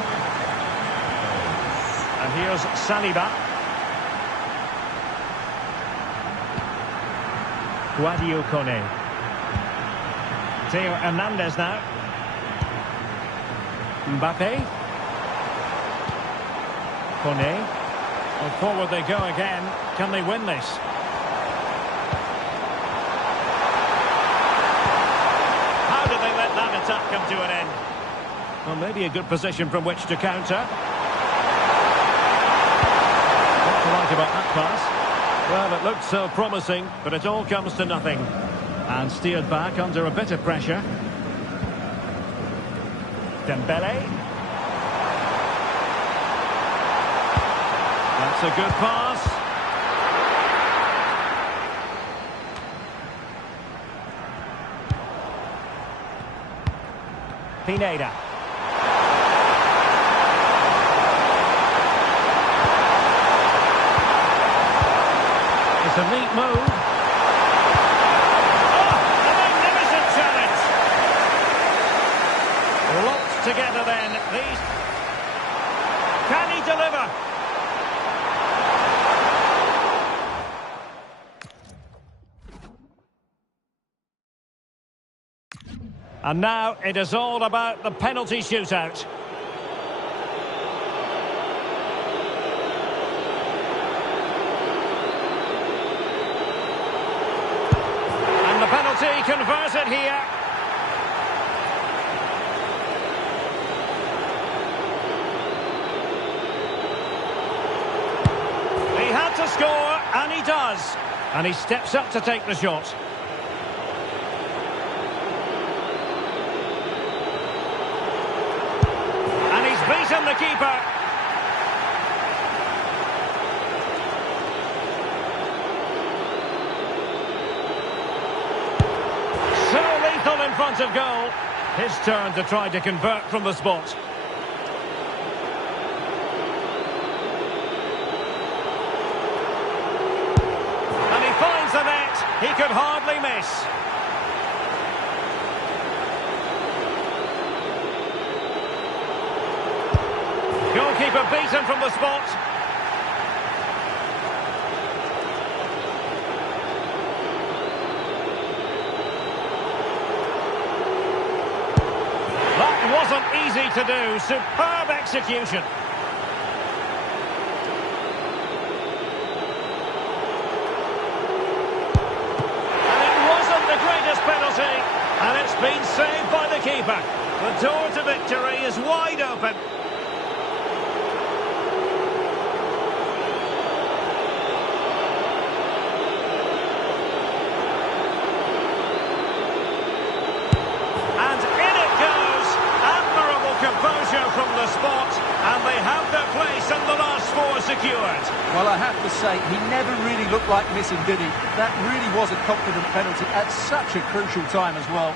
And here's Saliba. Guadio Kone. Theo Hernandez now. Mbappe. Kone. Well, forward they go again. Can they win this? How did they let that attack come to an end? Well, maybe a good position from which to counter. What to like about that pass? Well, it looked so promising, but it all comes to nothing. And steered back under a bit of pressure. Dembele. That's a good pass. Pineda. It's a neat move. Oh, a magnificent challenge. Locked together then. These. Can he deliver? And now it is all about the penalty shootout. And the penalty converted here. He had to score, and he does. And he steps up to take the shot. Beaten the keeper. So lethal in front of goal. His turn to try to convert from the spot. And he finds the net. He could hardly miss. Goalkeeper beaten from the spot. That wasn't easy to do. Superb execution. And it wasn't the greatest penalty. And it's been saved by the keeper. The door to victory is wide open. From the spot, and they have their place in the last four secured. Well, I have to say, he never really looked like missing, did he? That really was a confident penalty at such a crucial time as well.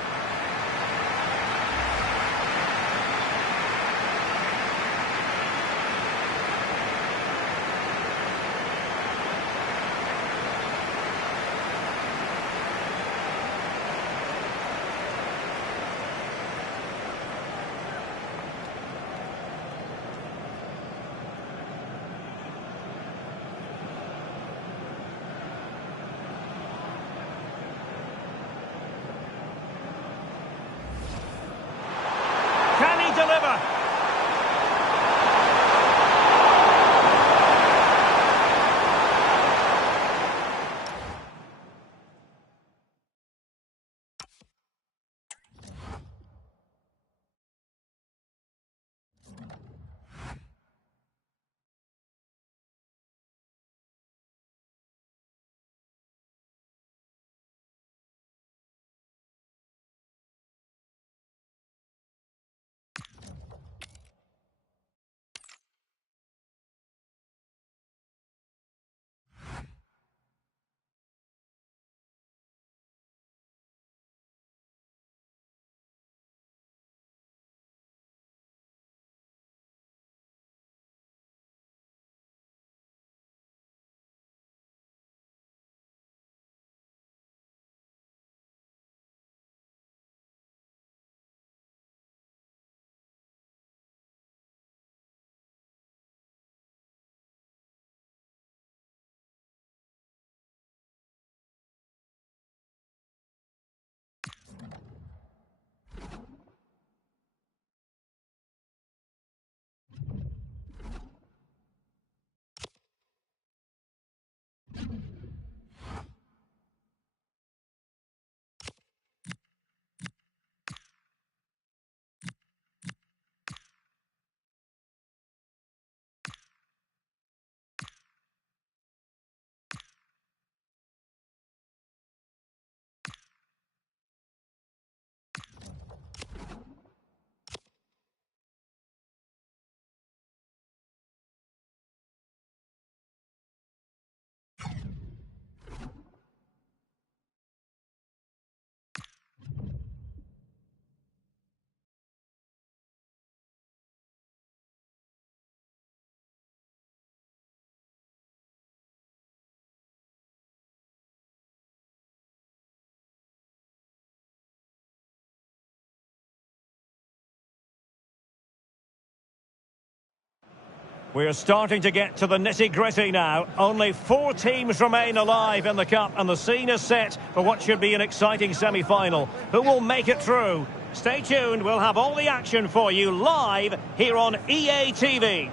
We're starting to get to the nitty-gritty now. Only 4 teams remain alive in the Cup, and the scene is set for what should be an exciting semi-final. Who will make it through? Stay tuned, we'll have all the action for you live here on EA TV.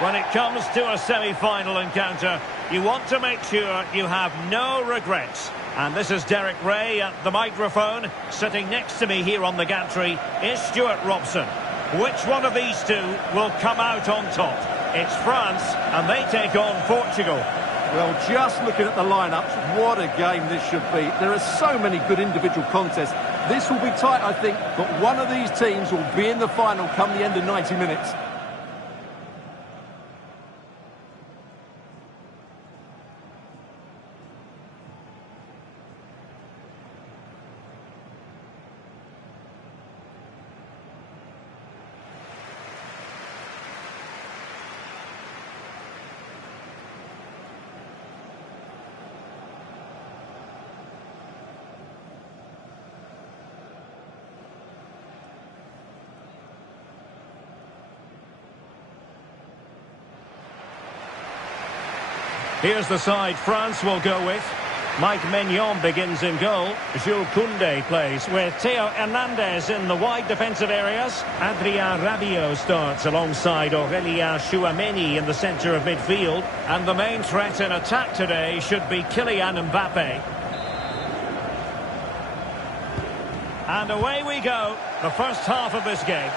When it comes to a semi-final encounter, you want to make sure you have no regrets. And this is Derek Ray at the microphone. Sitting next to me here on the gantry is Stuart Robson. Which one of these two will come out on top? It's France, and they take on Portugal. Well, just looking at the lineups, what a game this should be. There are so many good individual contests. This will be tight, I think, but one of these teams will be in the final come the end of 90 minutes. Here's the side France will go with. Mike Maignan begins in goal. Jules Koundé plays with Theo Hernandez in the wide defensive areas. Adrien Rabiot starts alongside Aurélien Tchouameni in the centre of midfield. And the main threat in attack today should be Kylian Mbappe. And away we go, the first half of this game.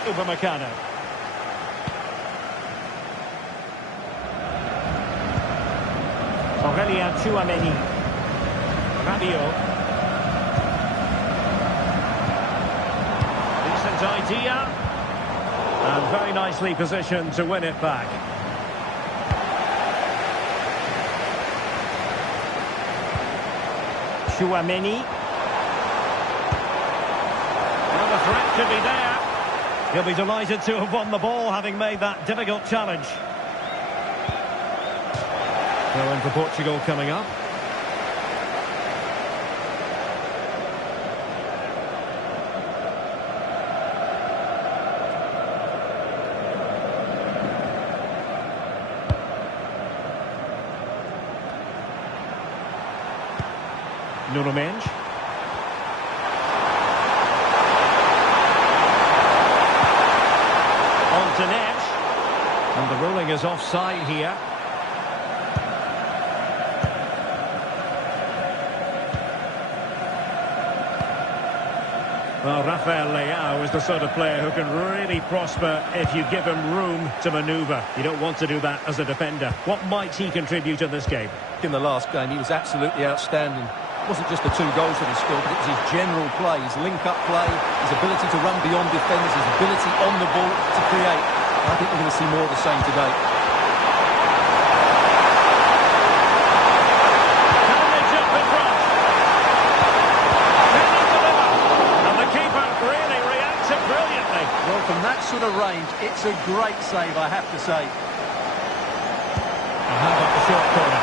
Upamecano. Aurélien Tchouameni. Rabiot. Decent idea. And very nicely positioned to win it back. Tchouameni. Well, the threat could be there. He'll be delighted to have won the ball, having made that difficult challenge. Well, in for Portugal coming up. Nuno Mendes. And the ruling is offside here. Well, Rafael Leao is the sort of player who can really prosper if you give him room to manoeuvre. You don't want to do that as a defender. What might he contribute in this game? In the last game, he was absolutely outstanding. It wasn't just the 2 goals that he scored, but it was his general play, his link-up play, his ability to run beyond defenders, his ability on the ball to create. I think we're going to see more of the same today. Can they jump in front? Can he deliver? And the keeper really reacted brilliantly. Well, from that sort of range, it's a great save, I have to say. And how about the short corner?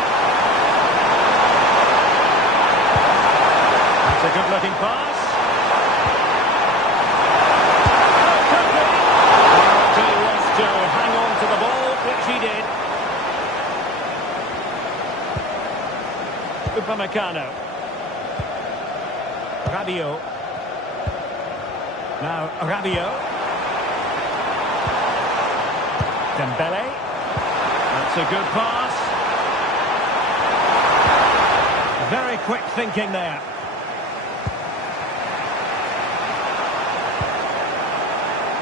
That's a good-looking pass. To hang on to the ball, which he did. Upamecano. Rabiot. Now Rabiot. Dembele. That's a good pass. Very quick thinking there.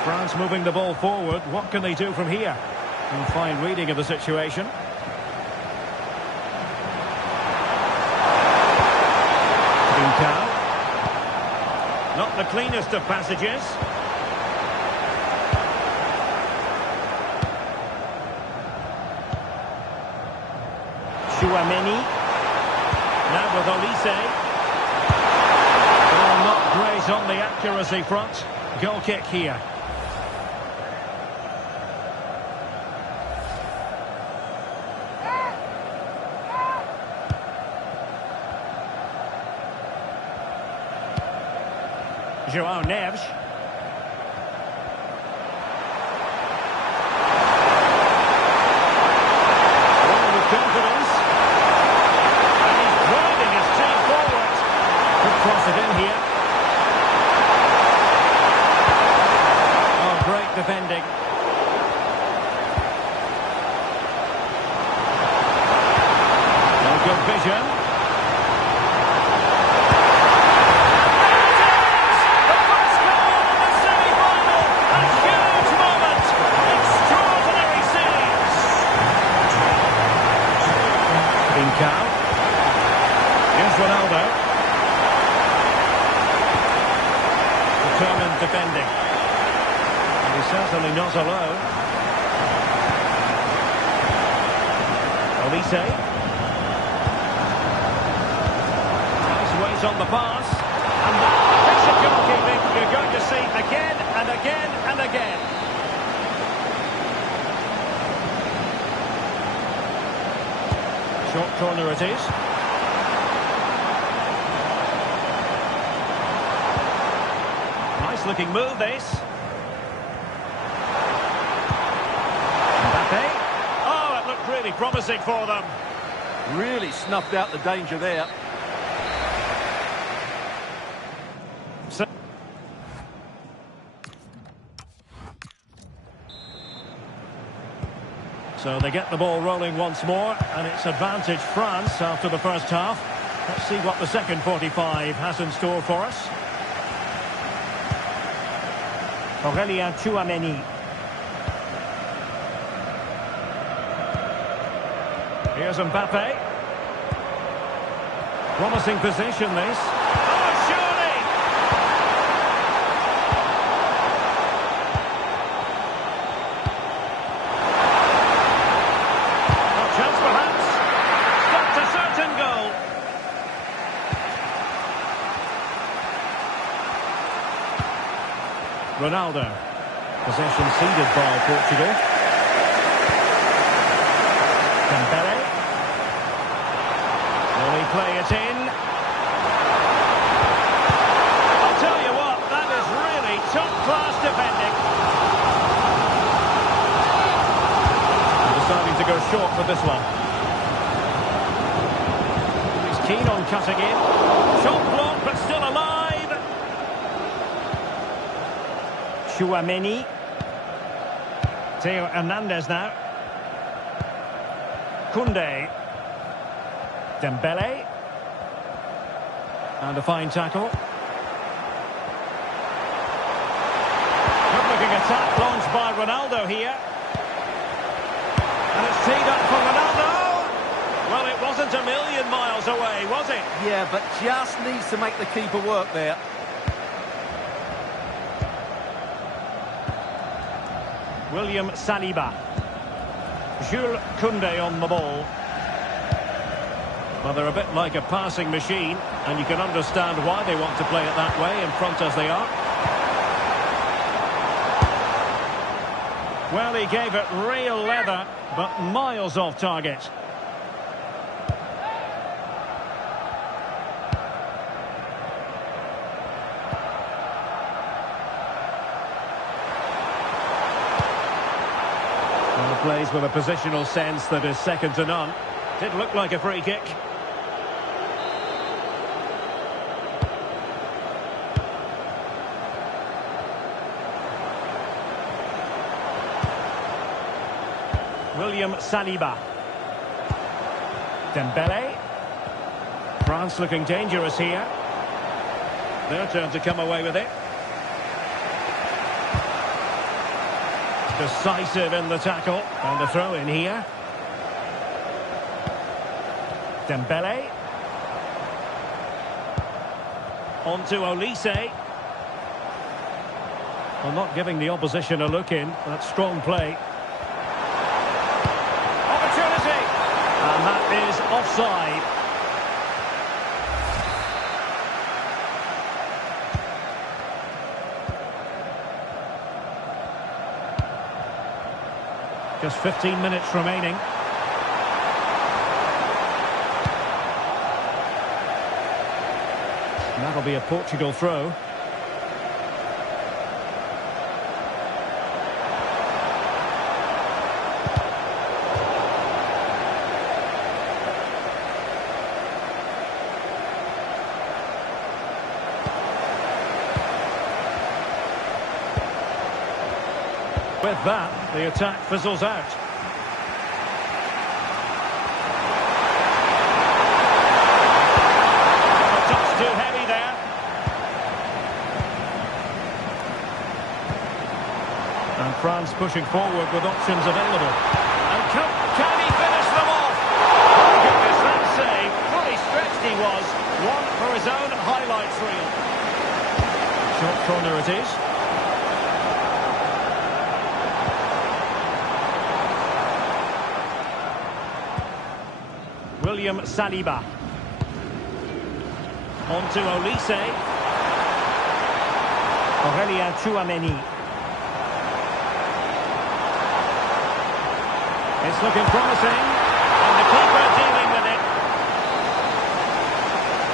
France moving the ball forward. What can they do from here? And fine reading of the situation. Trincao. Not the cleanest of passages. Tchouameni. Now with Olise. Oh, not great on the accuracy front. Goal kick here. João Neves. Running with confidence. And he's driving his team forward. Could cross it in here. Oh, great defending. No good vision. Cow. Here's Ronaldo. Determined defending. And he's certainly not alone. Olise. Nice weight on the pass. And that piece of goalkeeping you're going to see again and again and again. Short corner it is. Nice looking move this. Mbappe. Oh, it looked really promising for them. Really snuffed out the danger there. So they get the ball rolling once more, and it's advantage France after the first half. Let's see what the second 45 has in store for us. Aurélien Tchouameni. Here's Mbappe. Promising position this. Oh, surely! Chance perhaps. Stopped a certain goal. Ronaldo. Possession ceded by Portugal. Dembele. Will he play it in? I'll tell you what, that is really top-class defending. Deciding to go short with this one. He's keen on cutting in. Shot blocked, but still alive. Tchouameni. Theo Hernandez now. Koundé. Dembele. And a fine tackle. Good-looking attack launched by Ronaldo here. And it's teed up for Ronaldo. Well, it wasn't a million miles away, was it? Yeah, but just needs to make the keeper work there. William Saliba. Jules Koundé on the ball. Well, they're a bit like a passing machine, and you can understand why they want to play it that way, in front as they are. Well, he gave it real leather, but miles off target. Well, plays with a positional sense that is second to none. Did look like a free kick. William Saliba. Dembele. France looking dangerous here. Their turn to come away with it. Decisive in the tackle. And the throw in here. Dembele. On to Olise. Well, not giving the opposition a look in. That's strong play. And that is offside. Just 15 minutes remaining. And that'll be a Portugal throw. With that, the attack fizzles out. A touch too heavy there. And France pushing forward with options available. And can he finish them off? My goodness, that save. Fully stretched he was. One for his own highlights reel. Short corner it is. William Saliba. On to Olise. Aurélien Tchouameni. It's looking promising. And the keeper dealing with it.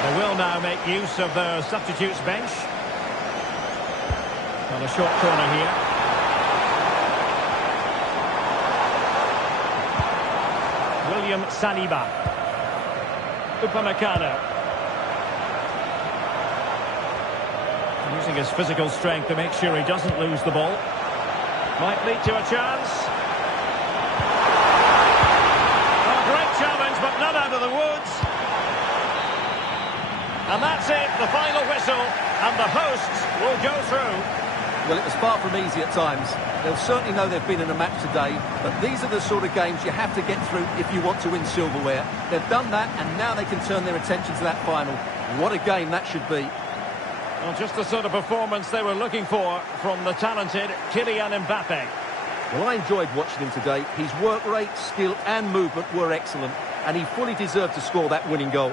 They will now make use of their substitutes bench. On a short corner here. William Saliba. Upamecano. Using his physical strength to make sure he doesn't lose the ball. Might lead to a chance. A great challenge, but not out of the woods. And that's it, the final whistle. And the hosts will go through. Well, it was far from easy at times. They'll certainly know they've been in a match today, but these are the sort of games you have to get through if you want to win silverware. They've done that, and now they can turn their attention to that final. What a game that should be. Well, just the sort of performance they were looking for from the talented Kylian Mbappe. Well, I enjoyed watching him today. His work rate, skill and movement were excellent, and he fully deserved to score that winning goal.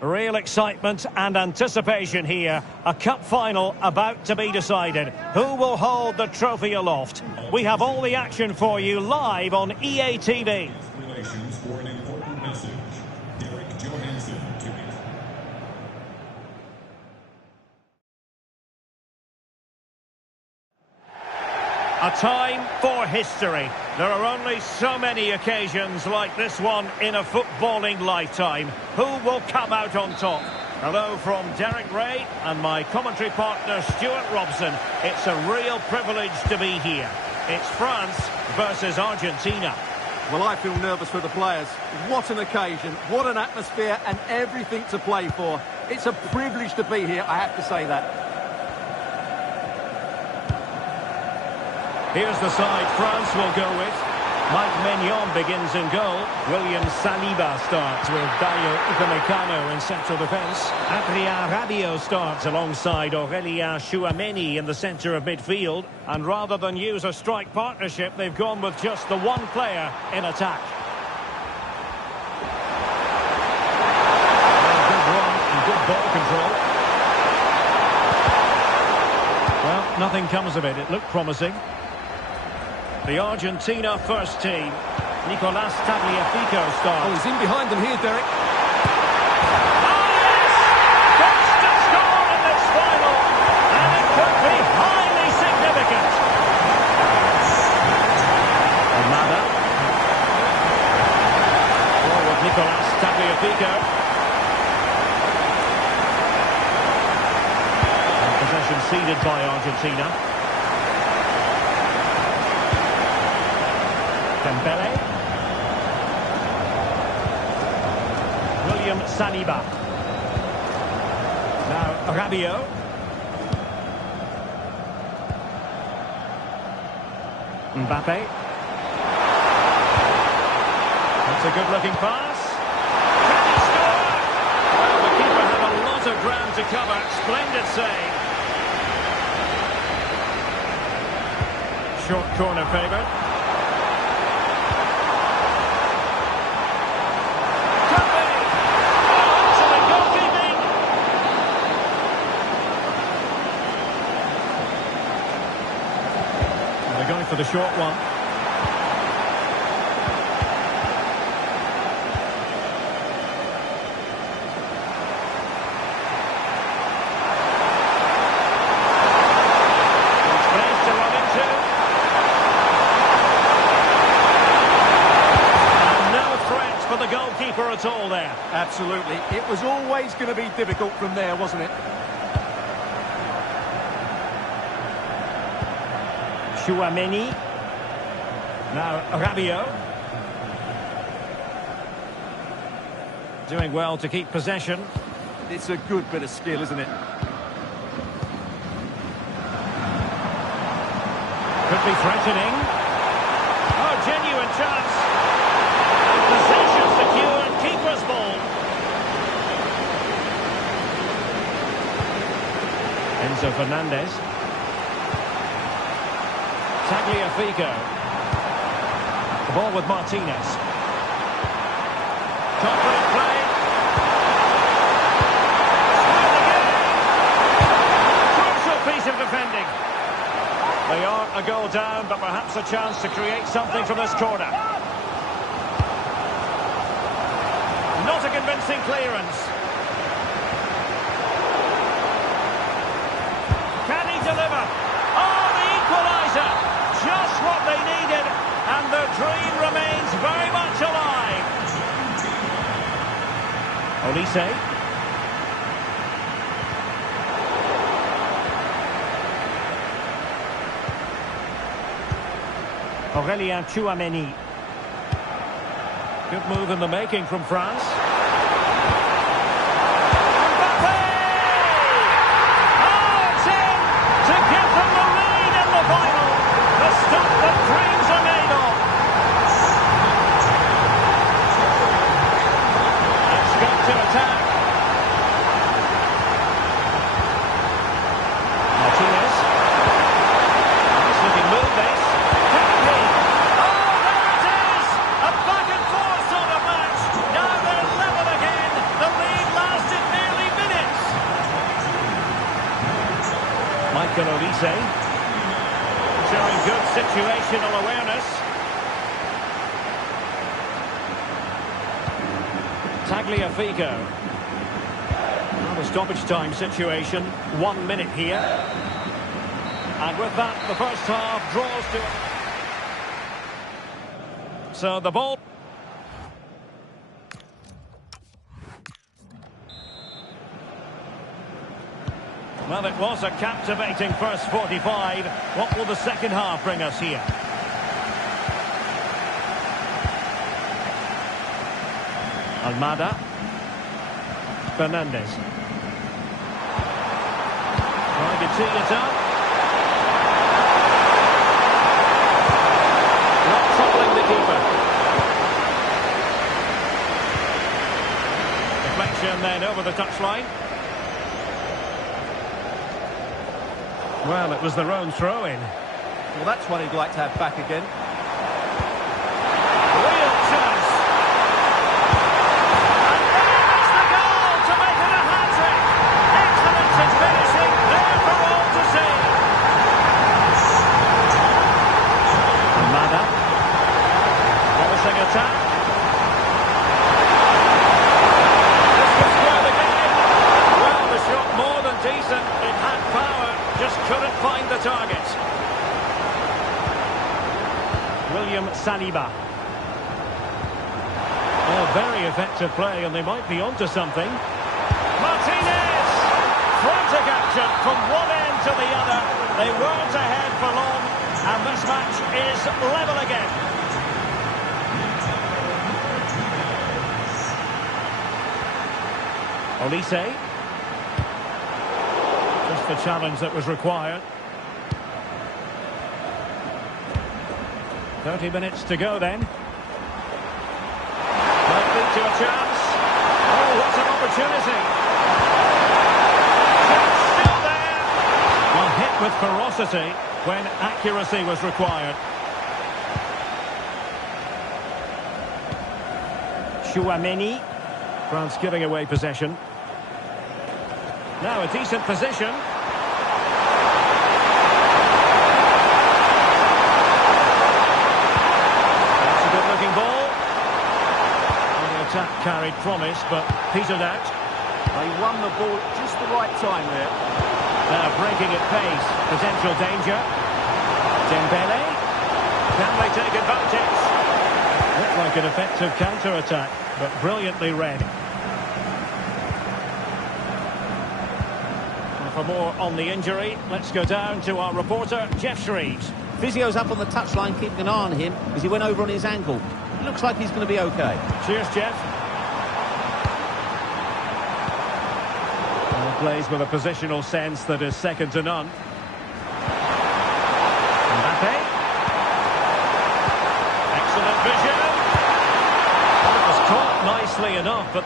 Real excitement and anticipation here. A cup final about to be decided. Who will hold the trophy aloft? We have all the action for you live on EA TV. Relations for an important message. Derek Johansson to me. A time for history. There are only so many occasions like this one in a footballing lifetime. Who will come out on top? Hello from Derek Ray and my commentary partner Stuart Robson. It's a real privilege to be here. It's France versus Argentina. Well, I feel nervous for the players. What an occasion, what an atmosphere and everything to play for. It's a privilege to be here, I have to say that. Here's the side France will go with. Mike Maignan begins in goal. William Saliba starts with Dayo Upamecano in central defence. Adrien Rabiot starts alongside Aurélien Tchouameni in the centre of midfield. And rather than use a strike partnership, they've gone with just the one player in attack. Good run and good ball control. Well, nothing comes of it. It looked promising. The Argentina first team. Nicolas Tagliafico starts. Oh, he's in behind them here, Derek. Oh, yes! First to score in this final. And it could be highly significant. Almada. Forward Nicolas Tagliafico. And possession ceded by Argentina. Dembele. William Saliba. Now Rabiot. Mbappe. That's a good-looking pass. Can he score? Well, the keeper had a lot of ground to cover. Splendid save. Short corner favoured. Going for the short one. Space to run into. And no threat for the goalkeeper at all there. Absolutely. It was always going to be difficult from there, wasn't it? Tchouameni. Now Rabiot. Doing well to keep possession. It's a good bit of skill, isn't it? Could be threatening. Oh, genuine chance. And possession secured. Keeper's ball. Enzo Fernandez. Tagliafico. The ball with Martinez. Confident play. Crucial piece of defending. They are a goal down, but perhaps a chance to create something from this corner. Not a convincing clearance. Can he deliver? Oh, the equaliser! Just what they needed, and their dream remains very much alive. Olise. Aurélien Tchouameni. Good move in the making from France. Mbappe! Oh, it's in to give them the lead in the final. The stuff that dreams are made of. Let's go to attack. Martinez. Nice looking move, this. Kennedy. Oh, there it is! A back and forth sort of match. Now they're level again. The lead lasted nearly minutes. Michael Olise. Showing good situational awareness. Tagliafico. Well, the stoppage time situation. 1 minute here. And with that, the first half draws to... So the ball... Well, it was a captivating first 45. What will the second half bring us here? Almada. Fernandez. Trying to tee it up. Not troubling the keeper. William then over the touchline. Well, it was their own throw-in. Well, that's what he'd like to have back again. Real chance. And there's the goal to make it a hat-trick. Excellent in finishing, there for all to see. Amada. Promising attack. This could square the game. Well, the shot more than decent. It had power, just couldn't find the target. William Saliba. Oh, very effective play, and they might be onto something. Martinez! Frantic action from one end to the other. They weren't ahead for long, and this match is level again. Olise. Just the challenge that was required. 30 minutes to go then. Might lead to a chance. Oh, what an opportunity. Chance still there. Well, hit with ferocity when accuracy was required. Chouameni. France giving away possession. Now a decent position. Attack carried promise, but petered out. They won the ball at just the right time there. Now breaking at pace, potential danger. Dembele, can they take advantage? Looked like an effective counter-attack, but brilliantly read. Well, for more on the injury, let's go down to our reporter, Jeff Shreed. Physio's up on the touchline, keeping an eye on him as he went over on his ankle. Looks like he's going to be okay. Cheers, Jeff. Well, plays with a positional sense that is second to none. Mbappe. Excellent vision. It was caught nicely enough, but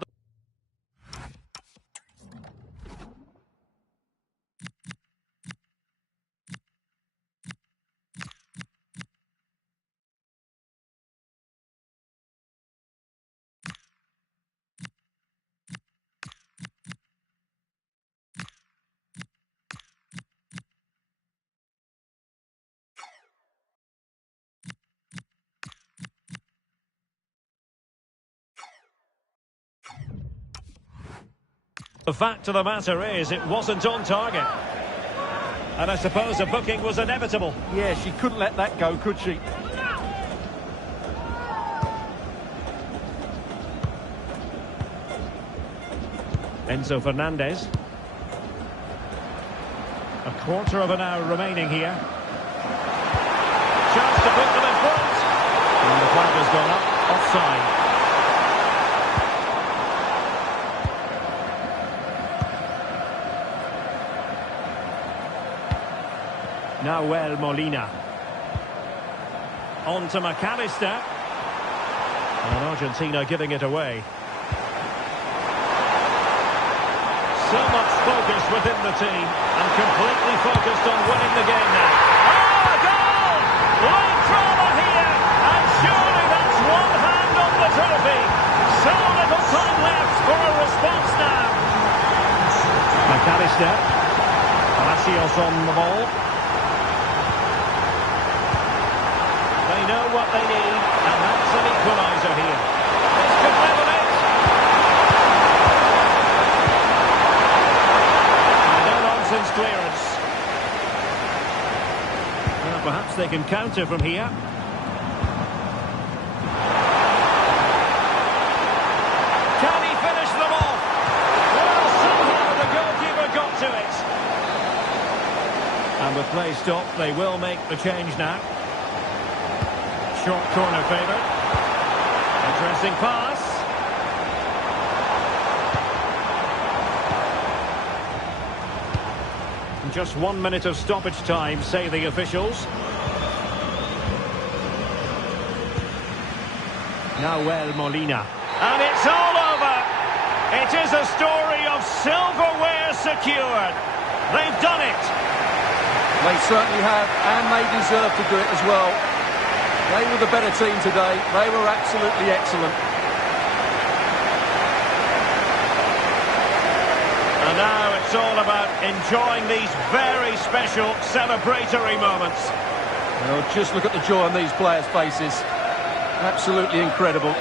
the fact of the matter is, it wasn't on target. And I suppose a booking was inevitable. Yeah, she couldn't let that go, could she? Enzo Fernandez. A quarter of an hour remaining here. Chance to put them in front. And the flag has gone up. Offside. Nahuel Molina. On to McAllister. And Argentina giving it away. So much focus within the team and completely focused on winning the game now. Oh, a goal! Late drama here, and surely that's one hand on the trophy. So little time left for a response now. McAllister. Palacios on the ball. They know what they need, and that's an equaliser here. This could level it. No-nonsense clearance. Well, perhaps they can counter from here. Can he finish them off? Well, somehow the goalkeeper got to it. And with play stopped, they will make the change now. Short corner favoured. Interesting pass. Just 1 minute of stoppage time, say the officials. Nahuel Molina. And it's all over. It is a story of silverware secured. They've done it. They certainly have, and they deserve to do it as well. They were the better team today. They were absolutely excellent. And now it's all about enjoying these very special celebratory moments. Well, just look at the joy on these players' faces. Absolutely incredible.